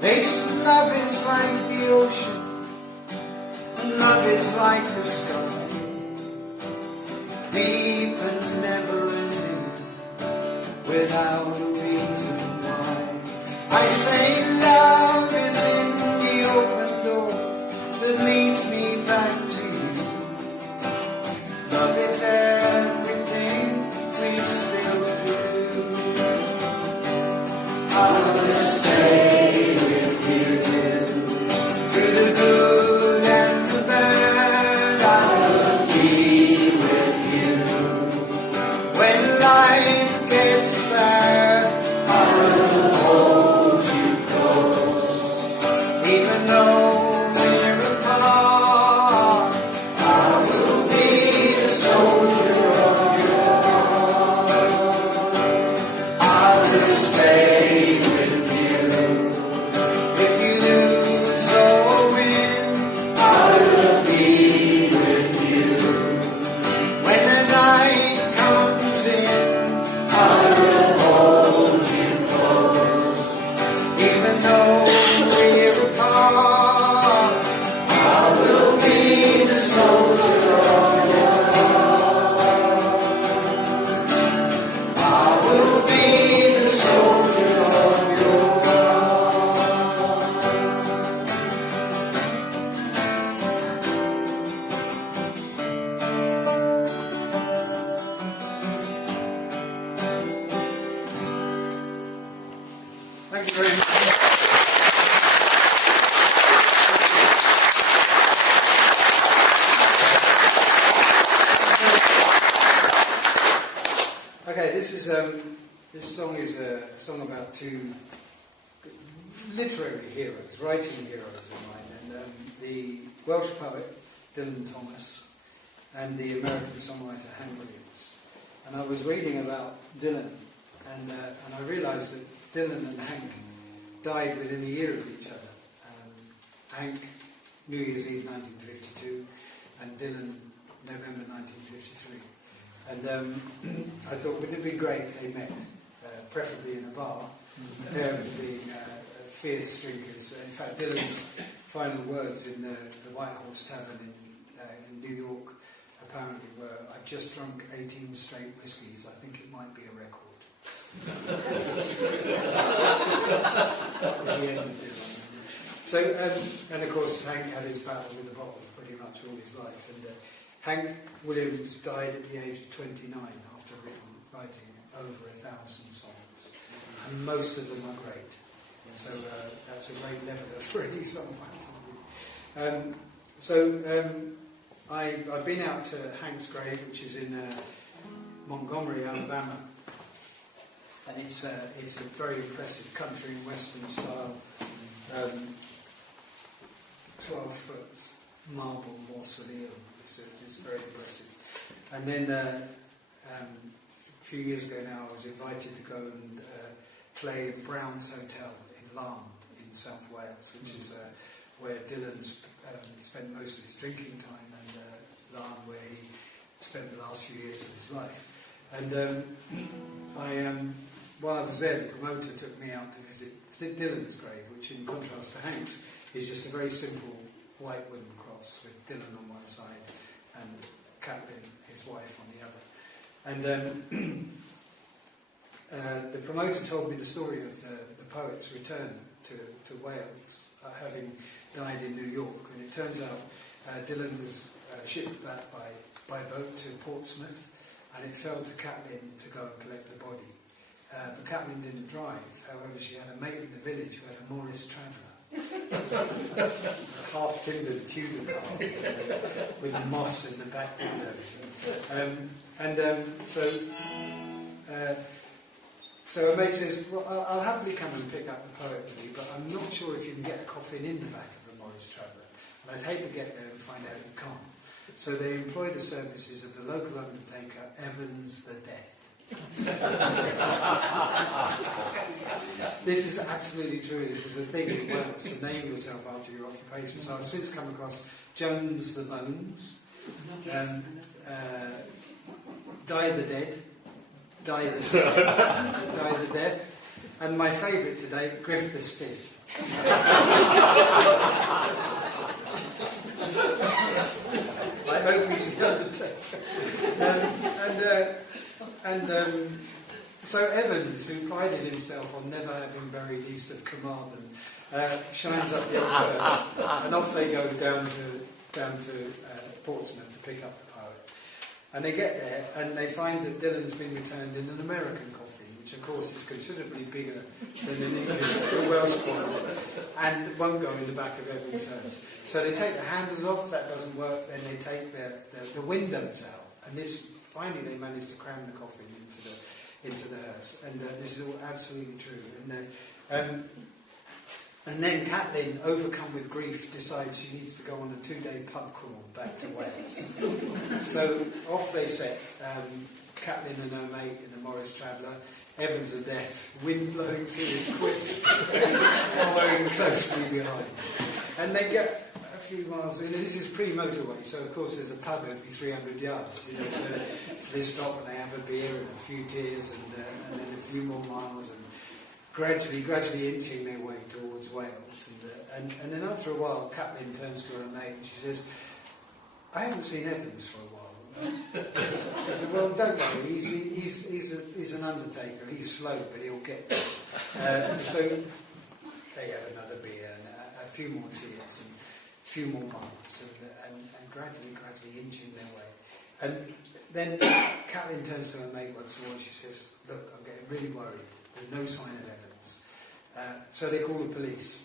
They say love is like the ocean, and love is like the sky, deep and never ending, without a reason why. I say love is in the open door that leads me back to you. Love is everything we still do. I will stay with you through the good and the bad. I will be with you when life gets sad. I will hold stay with you. If you lose or win, I will be with you. When the night comes in, I will hold you close. Even though we're apart, I will be the soldier of your heart. I will be the soldier of your Thank you very much. Okay, this song is a song about two literary heroes, writing heroes of mine, and the Welsh poet Dylan Thomas and the American songwriter Hank Williams. And I was reading about Dylan, and I realised that Dylan and Hank died within a year of each other. Hank, New Year's Eve 1952, and Dylan, November 1953. And I thought, wouldn't it be great if they met, preferably in a bar, being fierce drinkers. In fact, Dylan's final words in the White Horse Tavern in New York apparently were, "I've just drunk 18 straight whiskies. I think it might be a record." That was the end of Dylan. So, and of course, Hank had his battle with the bottle pretty much all his life. And Hank Williams died at the age of 29 after writing over 1,000 songs. And most of them are great. So that's a great leveler for any songwriter. I've been out to Hank's grave, which is in Montgomery, Alabama. And it's a very impressive country and western style 12-foot marble mausoleum. It's very impressive. And then a few years ago now, I was invited to go and play in Brown's Hotel in Larne in South Wales, which is where Dylan's spent most of his drinking time, and Larne where he spent the last few years of his life. And while I was there, the promoter took me out to visit Dylan's grave, which in contrast to Hank's is just a very simple white wooden cross with Dylan on one side and Kathleen, his wife, on the other. And the promoter told me the story of the poet's return to Wales, having died in New York. And it turns out Dylan was shipped back by boat to Portsmouth, and it fell to Kathleen to go and collect the body. But Kathleen didn't drive. However, she had a mate in the village who had a Morris Traveller. A half-timbered Tudor car with moss in the back windows. So a mate says, well, I'll happily come and pick up the poet with you, but I'm not sure if you can get a coffin in the back of the Morris Traveller. And I'd hate to get there and find out you can't. So they employed the services of the local undertaker, Evans the Death. This is absolutely true. This is a thing in Wales, to name yourself after your occupation. So I've since come across Jones the Bones, Die the Dead, Die the Death, and my favourite today, Griff the Stiff. I hope he's the undertaker. So Evans, who prided himself on never having buried east of Carmarthen, shines up the old purse, and off they go down to Portsmouth to pick up the poet. And they get there, and they find that Dylan's been returned in an American coffin, which of course is considerably bigger than an English or Welsh one, and won't go in the back of Evans' hearse. So they take the handles off, that doesn't work, then they take the windows out, and finally they manage to cram the coffin into the hearse, and this is all absolutely true. And then Kathleen, overcome with grief, decides she needs to go on a 2-day pub crawl back to Wales. So off they set. Catelyn and her mate in the Morris Traveller. Heavens of death, wind blowing through his quiff, following closely behind. And they get a few miles in. This is pre-motorway, so of course there's a pub every 300 yards. You know, so they stop and they have a beer and a few tears and then a few more miles, and gradually inching their way towards Wales. And then after a while, Catelyn turns to her mate and she says, "I haven't seen Evans for a while." I said, "Well, don't worry, he's an undertaker, he's slow, but he'll get there." So they have another beer and a few more tears and a few more miles, and gradually inching their way. And then Catelyn turns to her mate once more and she says, "Look, I'm getting really worried, there's no sign of Evans." So they call the police.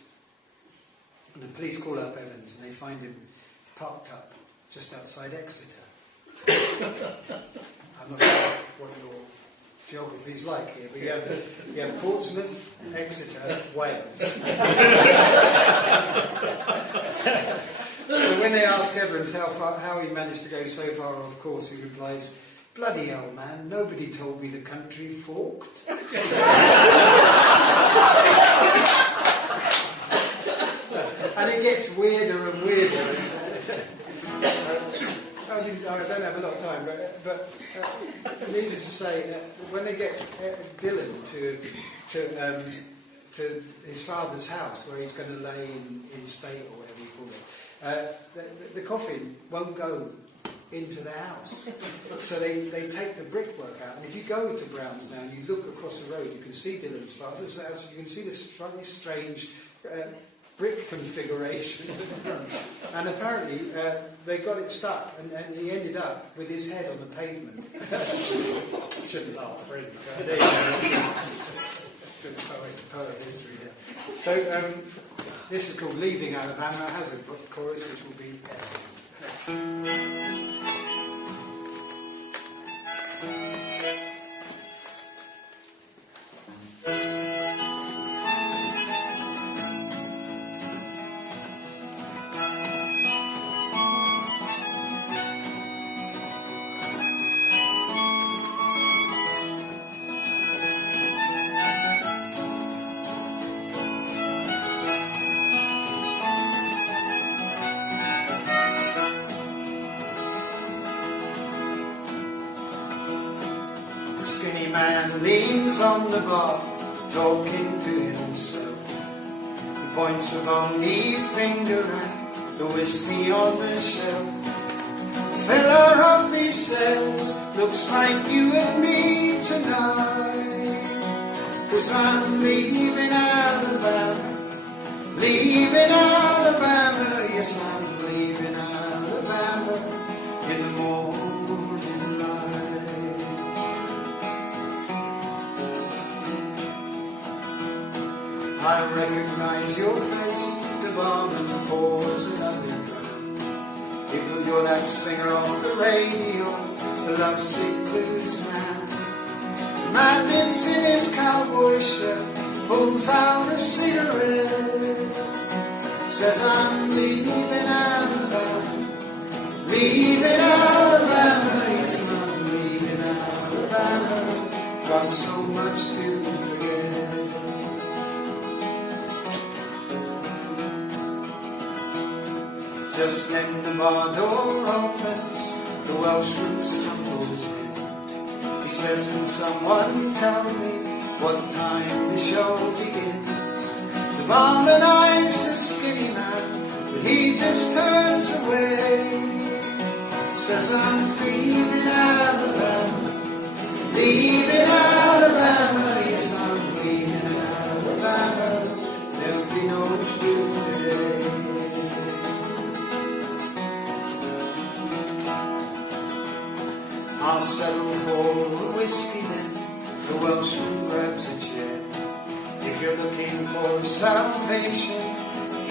And the police call up Evans and they find him parked up just outside Exeter. I'm not sure what your geography is like here, but you have Portsmouth, Exeter, Wales. So when they ask Evans how he managed to go so far off course, he replies, "Bloody hell, man, nobody told me the country forked." And it gets weirder and weirder. I don't have a lot of time, but needless to say, when they get Dylan to his father's house, where he's going to lay in state or whatever you call it, the coffin won't go into the house. So they take the brickwork out, and if you go to Browns now and you look across the road, you can see Dylan's father's house, you can see this slightly strange brick configuration. And apparently they got it stuck, and he ended up with his head on the pavement. Shouldn't laugh, really. But there you go. Good poet history there. So this is called Leaving Alabama. It has a chorus which will be leans on the bar, talking to himself. He points a bony finger at the whiskey on the shelf. Fella up, he says, looks like you and me tonight. 'Cause I'm leaving Alabama, yes, I'm leaving Alabama in the morning light. I recognize your face, the barman pours another dram. If you're that singer off the radio, the lovesick blues man. The man lives in his cowboy shirt, pulls out a cigarette, says I'm leaving Alabama, yes, I'm leaving Alabama, got so much to forget. Just then the bar door opens, the Welshman stumbles in. He says, can someone tell me what time the show begins? The barman eyes the skinny man, but he just turns away. Says, I'm leaving Alabama, yes, I'm leaving Alabama, there'll be no shoot today. I'll settle for a whiskey then, the Welshman grabs a chair. If you're looking for salvation,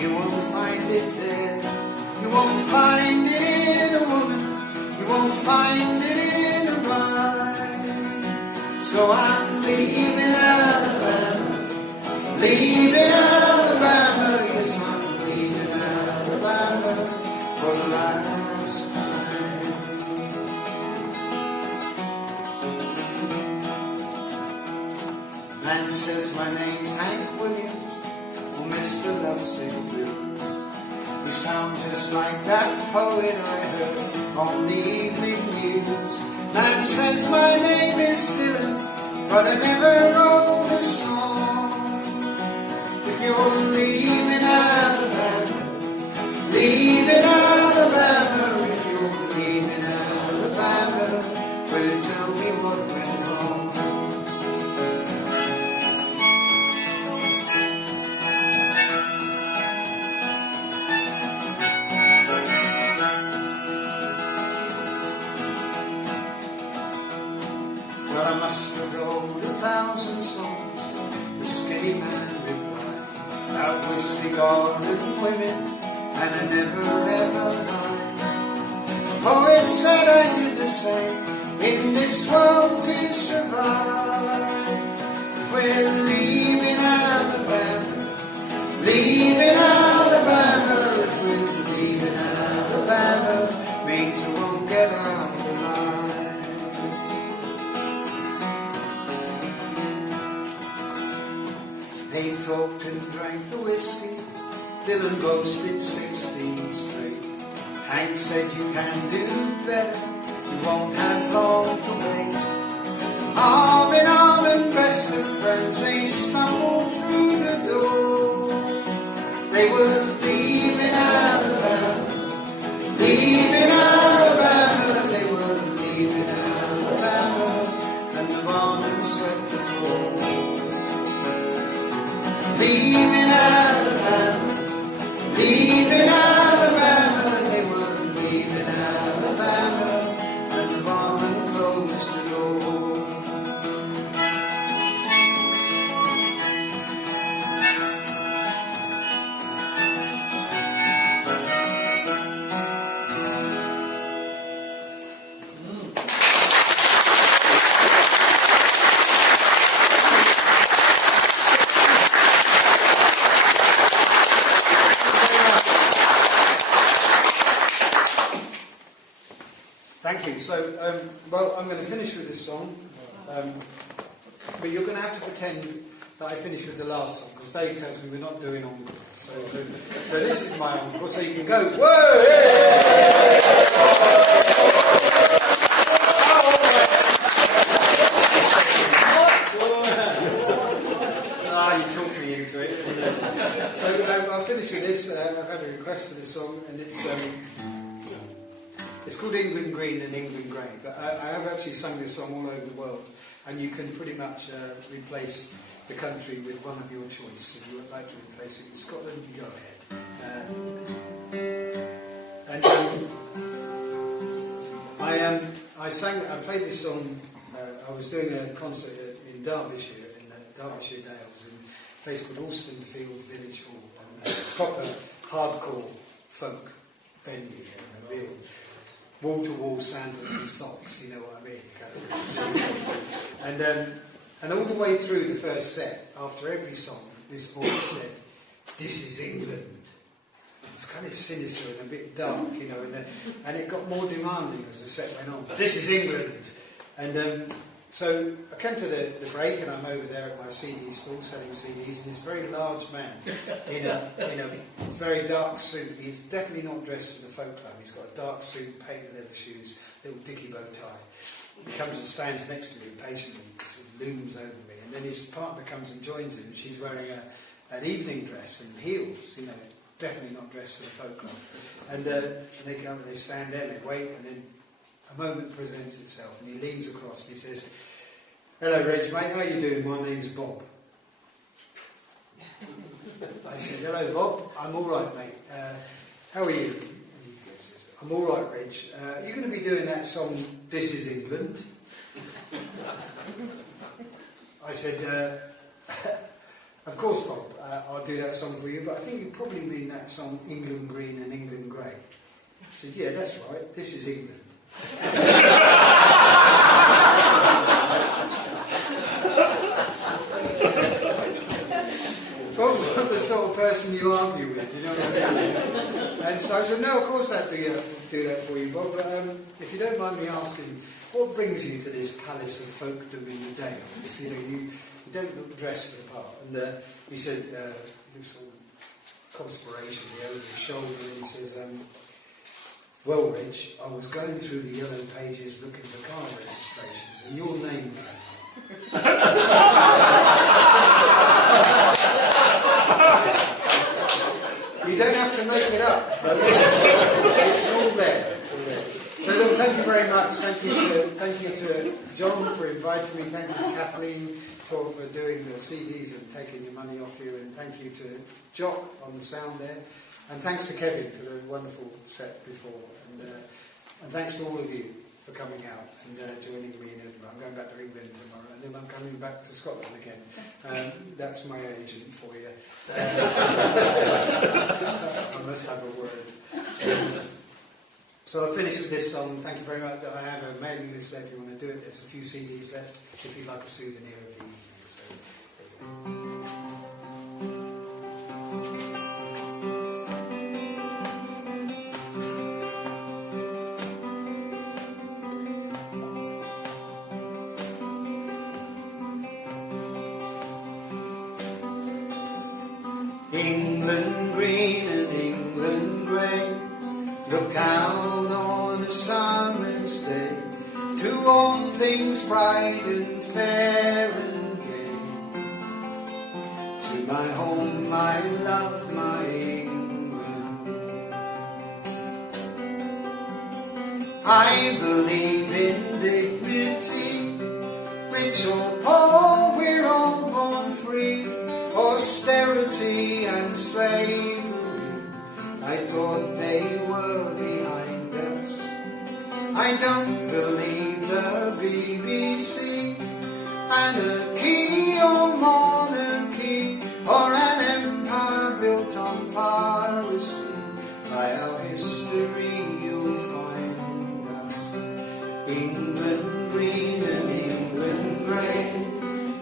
you won't find it there. You won't find it in a woman, you won't find it in a rhyme. So I'm leaving Alabama, yes, I'm leaving Alabama for the last time. Man says my name's Hank Williams, or Mr. Lovesick Blues. You sound just like that poet I heard on the evening news. Man says my name is Dylan, but I never wrote a song. If you're leaving Alabama, leaving Alabama, if you're leaving Alabama, will you tell me what went wrong? Well, I must have wrote 1,000 songs, the skinny man replied, about whiskey garden women, and I never ever cried. The poet said I did the same, in this world to survive. We're leaving Alabama, leaving Alabama. If we're leaving Alabama, means we won't get out alive. They talked and drank the whiskey, Dylan boasted 16 straight. Hank said you can do better, you won't have long to wait. Arm in arm and best of friends, they stumbled through the door. They were leaving Alabama, leaving Alabama. They were leaving Alabama, and the barman swept the floor. Leaving Alabama, leaving Alabama. They were leaving Alabama, and the barman closed the door. Thank you. So, well, I'm going to finish with this song, but you're going to have to pretend that I finished with the last song, because Dave tells me we're not doing encore. So this is my encore, so you can go, whoa! You talked me into it. So I'll finish with this. I've had a request for this song, and it's called England Green and England Grey, but I have actually sung this song all over the world, and you can pretty much replace the country with one of your choice. If you would like to replace it with Scotland, you go ahead. I played this song, I was doing a concert in Derbyshire, in the Derbyshire Dales, in a place called Alstonfield Village Hall, and a proper hardcore folk venue, a real wall-to-wall sandals and socks, you know what I mean? And all the way through the first set, after every song, this voice said, "This is England." It's kind of sinister and a bit dark, you know, and it got more demanding as the set went on. "This is England." And so I came to the break, and I'm over there at my CD stall selling CDs, and this very large man in a very dark suit. He's definitely not dressed for the folk club. He's got a dark suit, patent leather shoes, little dicky bow tie. He comes and stands next to me impatiently, sort of looms over me, and then his partner comes and joins him, and she's wearing an evening dress and heels, you know, definitely not dressed for the folk club. And they come and they stand there and they wait, and then a moment presents itself, and he leans across and he says, "Hello, Reg, mate, how you doing? My name's Bob." I said, "Hello, Bob. I'm all right, mate. How are you?" And he says, "I'm all right, Reg. You're going to be doing that song, 'This is England'?" I said, "Of course, Bob. I'll do that song for you, but I think you probably mean that song, 'England Green and England Grey'." I said, "Yeah, that's right. This is England." Bob's not the sort of person you argue with, you know what I mean? And so I said, "No, of course I'd do that for you, Bob, but if you don't mind me asking, what brings you to this palace of folkdom in the Dales? You know, you don't look dressed for the part. And he said, with some conspiration over his shoulder, and he says, well, Reg, I was going through the yellow pages looking for car registrations, and your name came up. You don't have to make it up. It's all there. It's all there. So look, thank you very much. Thank you to John for inviting me. Thank you to Kathleen for doing the CDs and taking the money off you. And thank you to Jock on the sound there. And thanks to Kevin for the wonderful set before. And thanks to all of you for coming out and joining me in Edinburgh. I'm going back to England tomorrow, and then I'm coming back to Scotland again. That's my agent for you. I must have a word. So I'll finish with this song. Thank you very much. I have a mailing list there if you want to do it. There's a few CDs left if you'd like a souvenir of the evening. So there you go. England green and England grey, look out on a summer's day, to all things bright and fair and gay. To my home, my love, my England. I believe in dignity, rich or poor, we're all born free. Austerity and slavery, I thought they were behind us. I don't believe the BBC, anarchy or monarchy, or an empire built on piracy. By our history you'll find us. England green and England grey,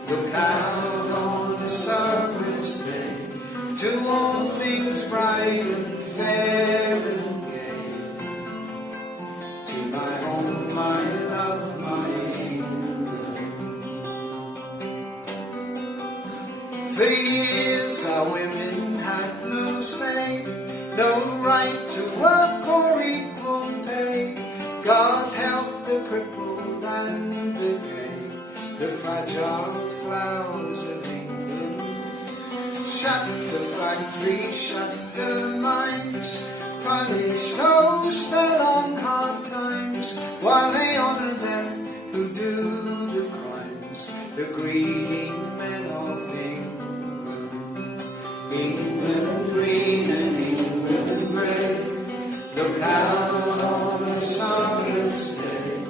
look out on a summer's day, to all things bright and fair and gay. To my home, my love, my England. For years our women had no say, no right to work or equal pay. God help the crippled and the gay, the fragile flowers of England. Shut the factories, shut the mines, punish those fell on hard times, while they honour them who do the crimes, the greedy men of England. England green and England grey, look out on a summer's day,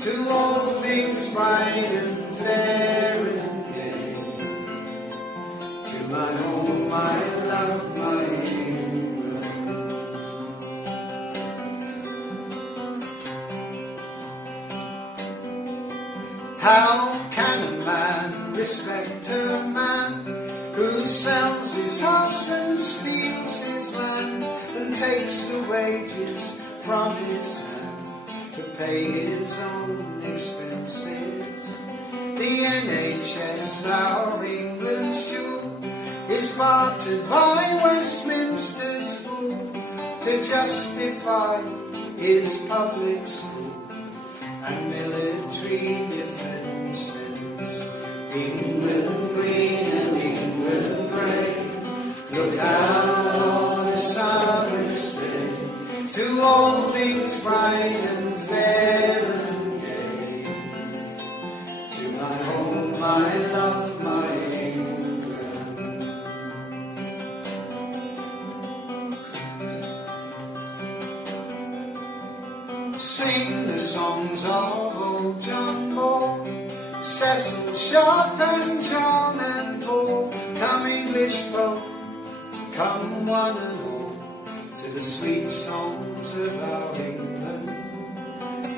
to all things bright and fair and gay. To my home, my love, my England. How can a man respect a man who sells his house and steals his land and takes the wages from his hand to pay his own expenses? The NHS, our England's jewel, is bartered by Westminster's fool to justify his public school and military defences. England green and England grey, look out on a summer's day, to all things bright and fair and gay. To my home, my love, my England. Sing the songs of old John Moore, Cecil Sharp and John and Paul. Come English folk, come one and all, to the sweet songs of our England.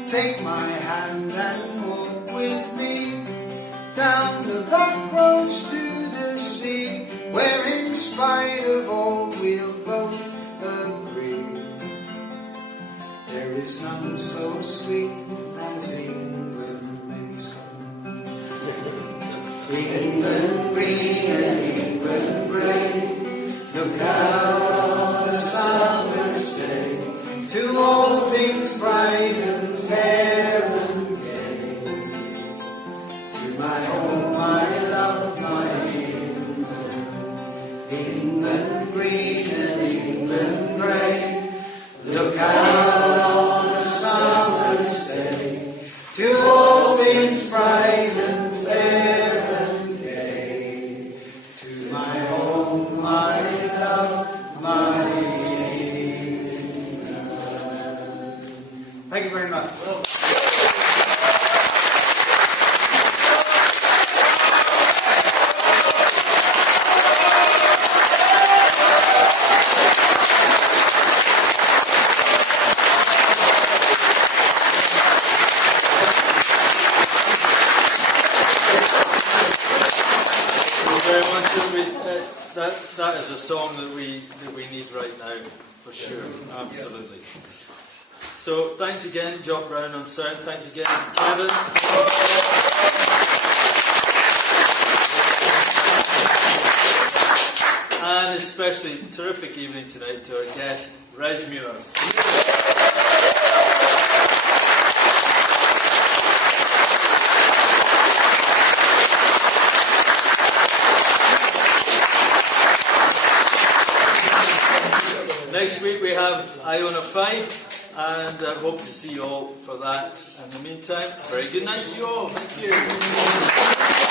Take my hand and walk with me down the back roads to the sea, where in spite of all we'll both agree there is none so sweet as England. Maybe Scotland. England Look out on a summer's day, to all things bright and fair and gay. To my home, my love, my England, England green and England grey. Look out on a summer's day, to all things bright and fair and gay. To my home, my love, my England. Thank you very much. That is a song that we need right now, for sure, absolutely. So thanks again, Jock Brown on sound. Thanks again, Kevin. And especially terrific evening tonight to our guest, Reg Meuross. Next week we have Iona 5, and I hope to see you all for that. In the meantime, very good night to you all. Thank you.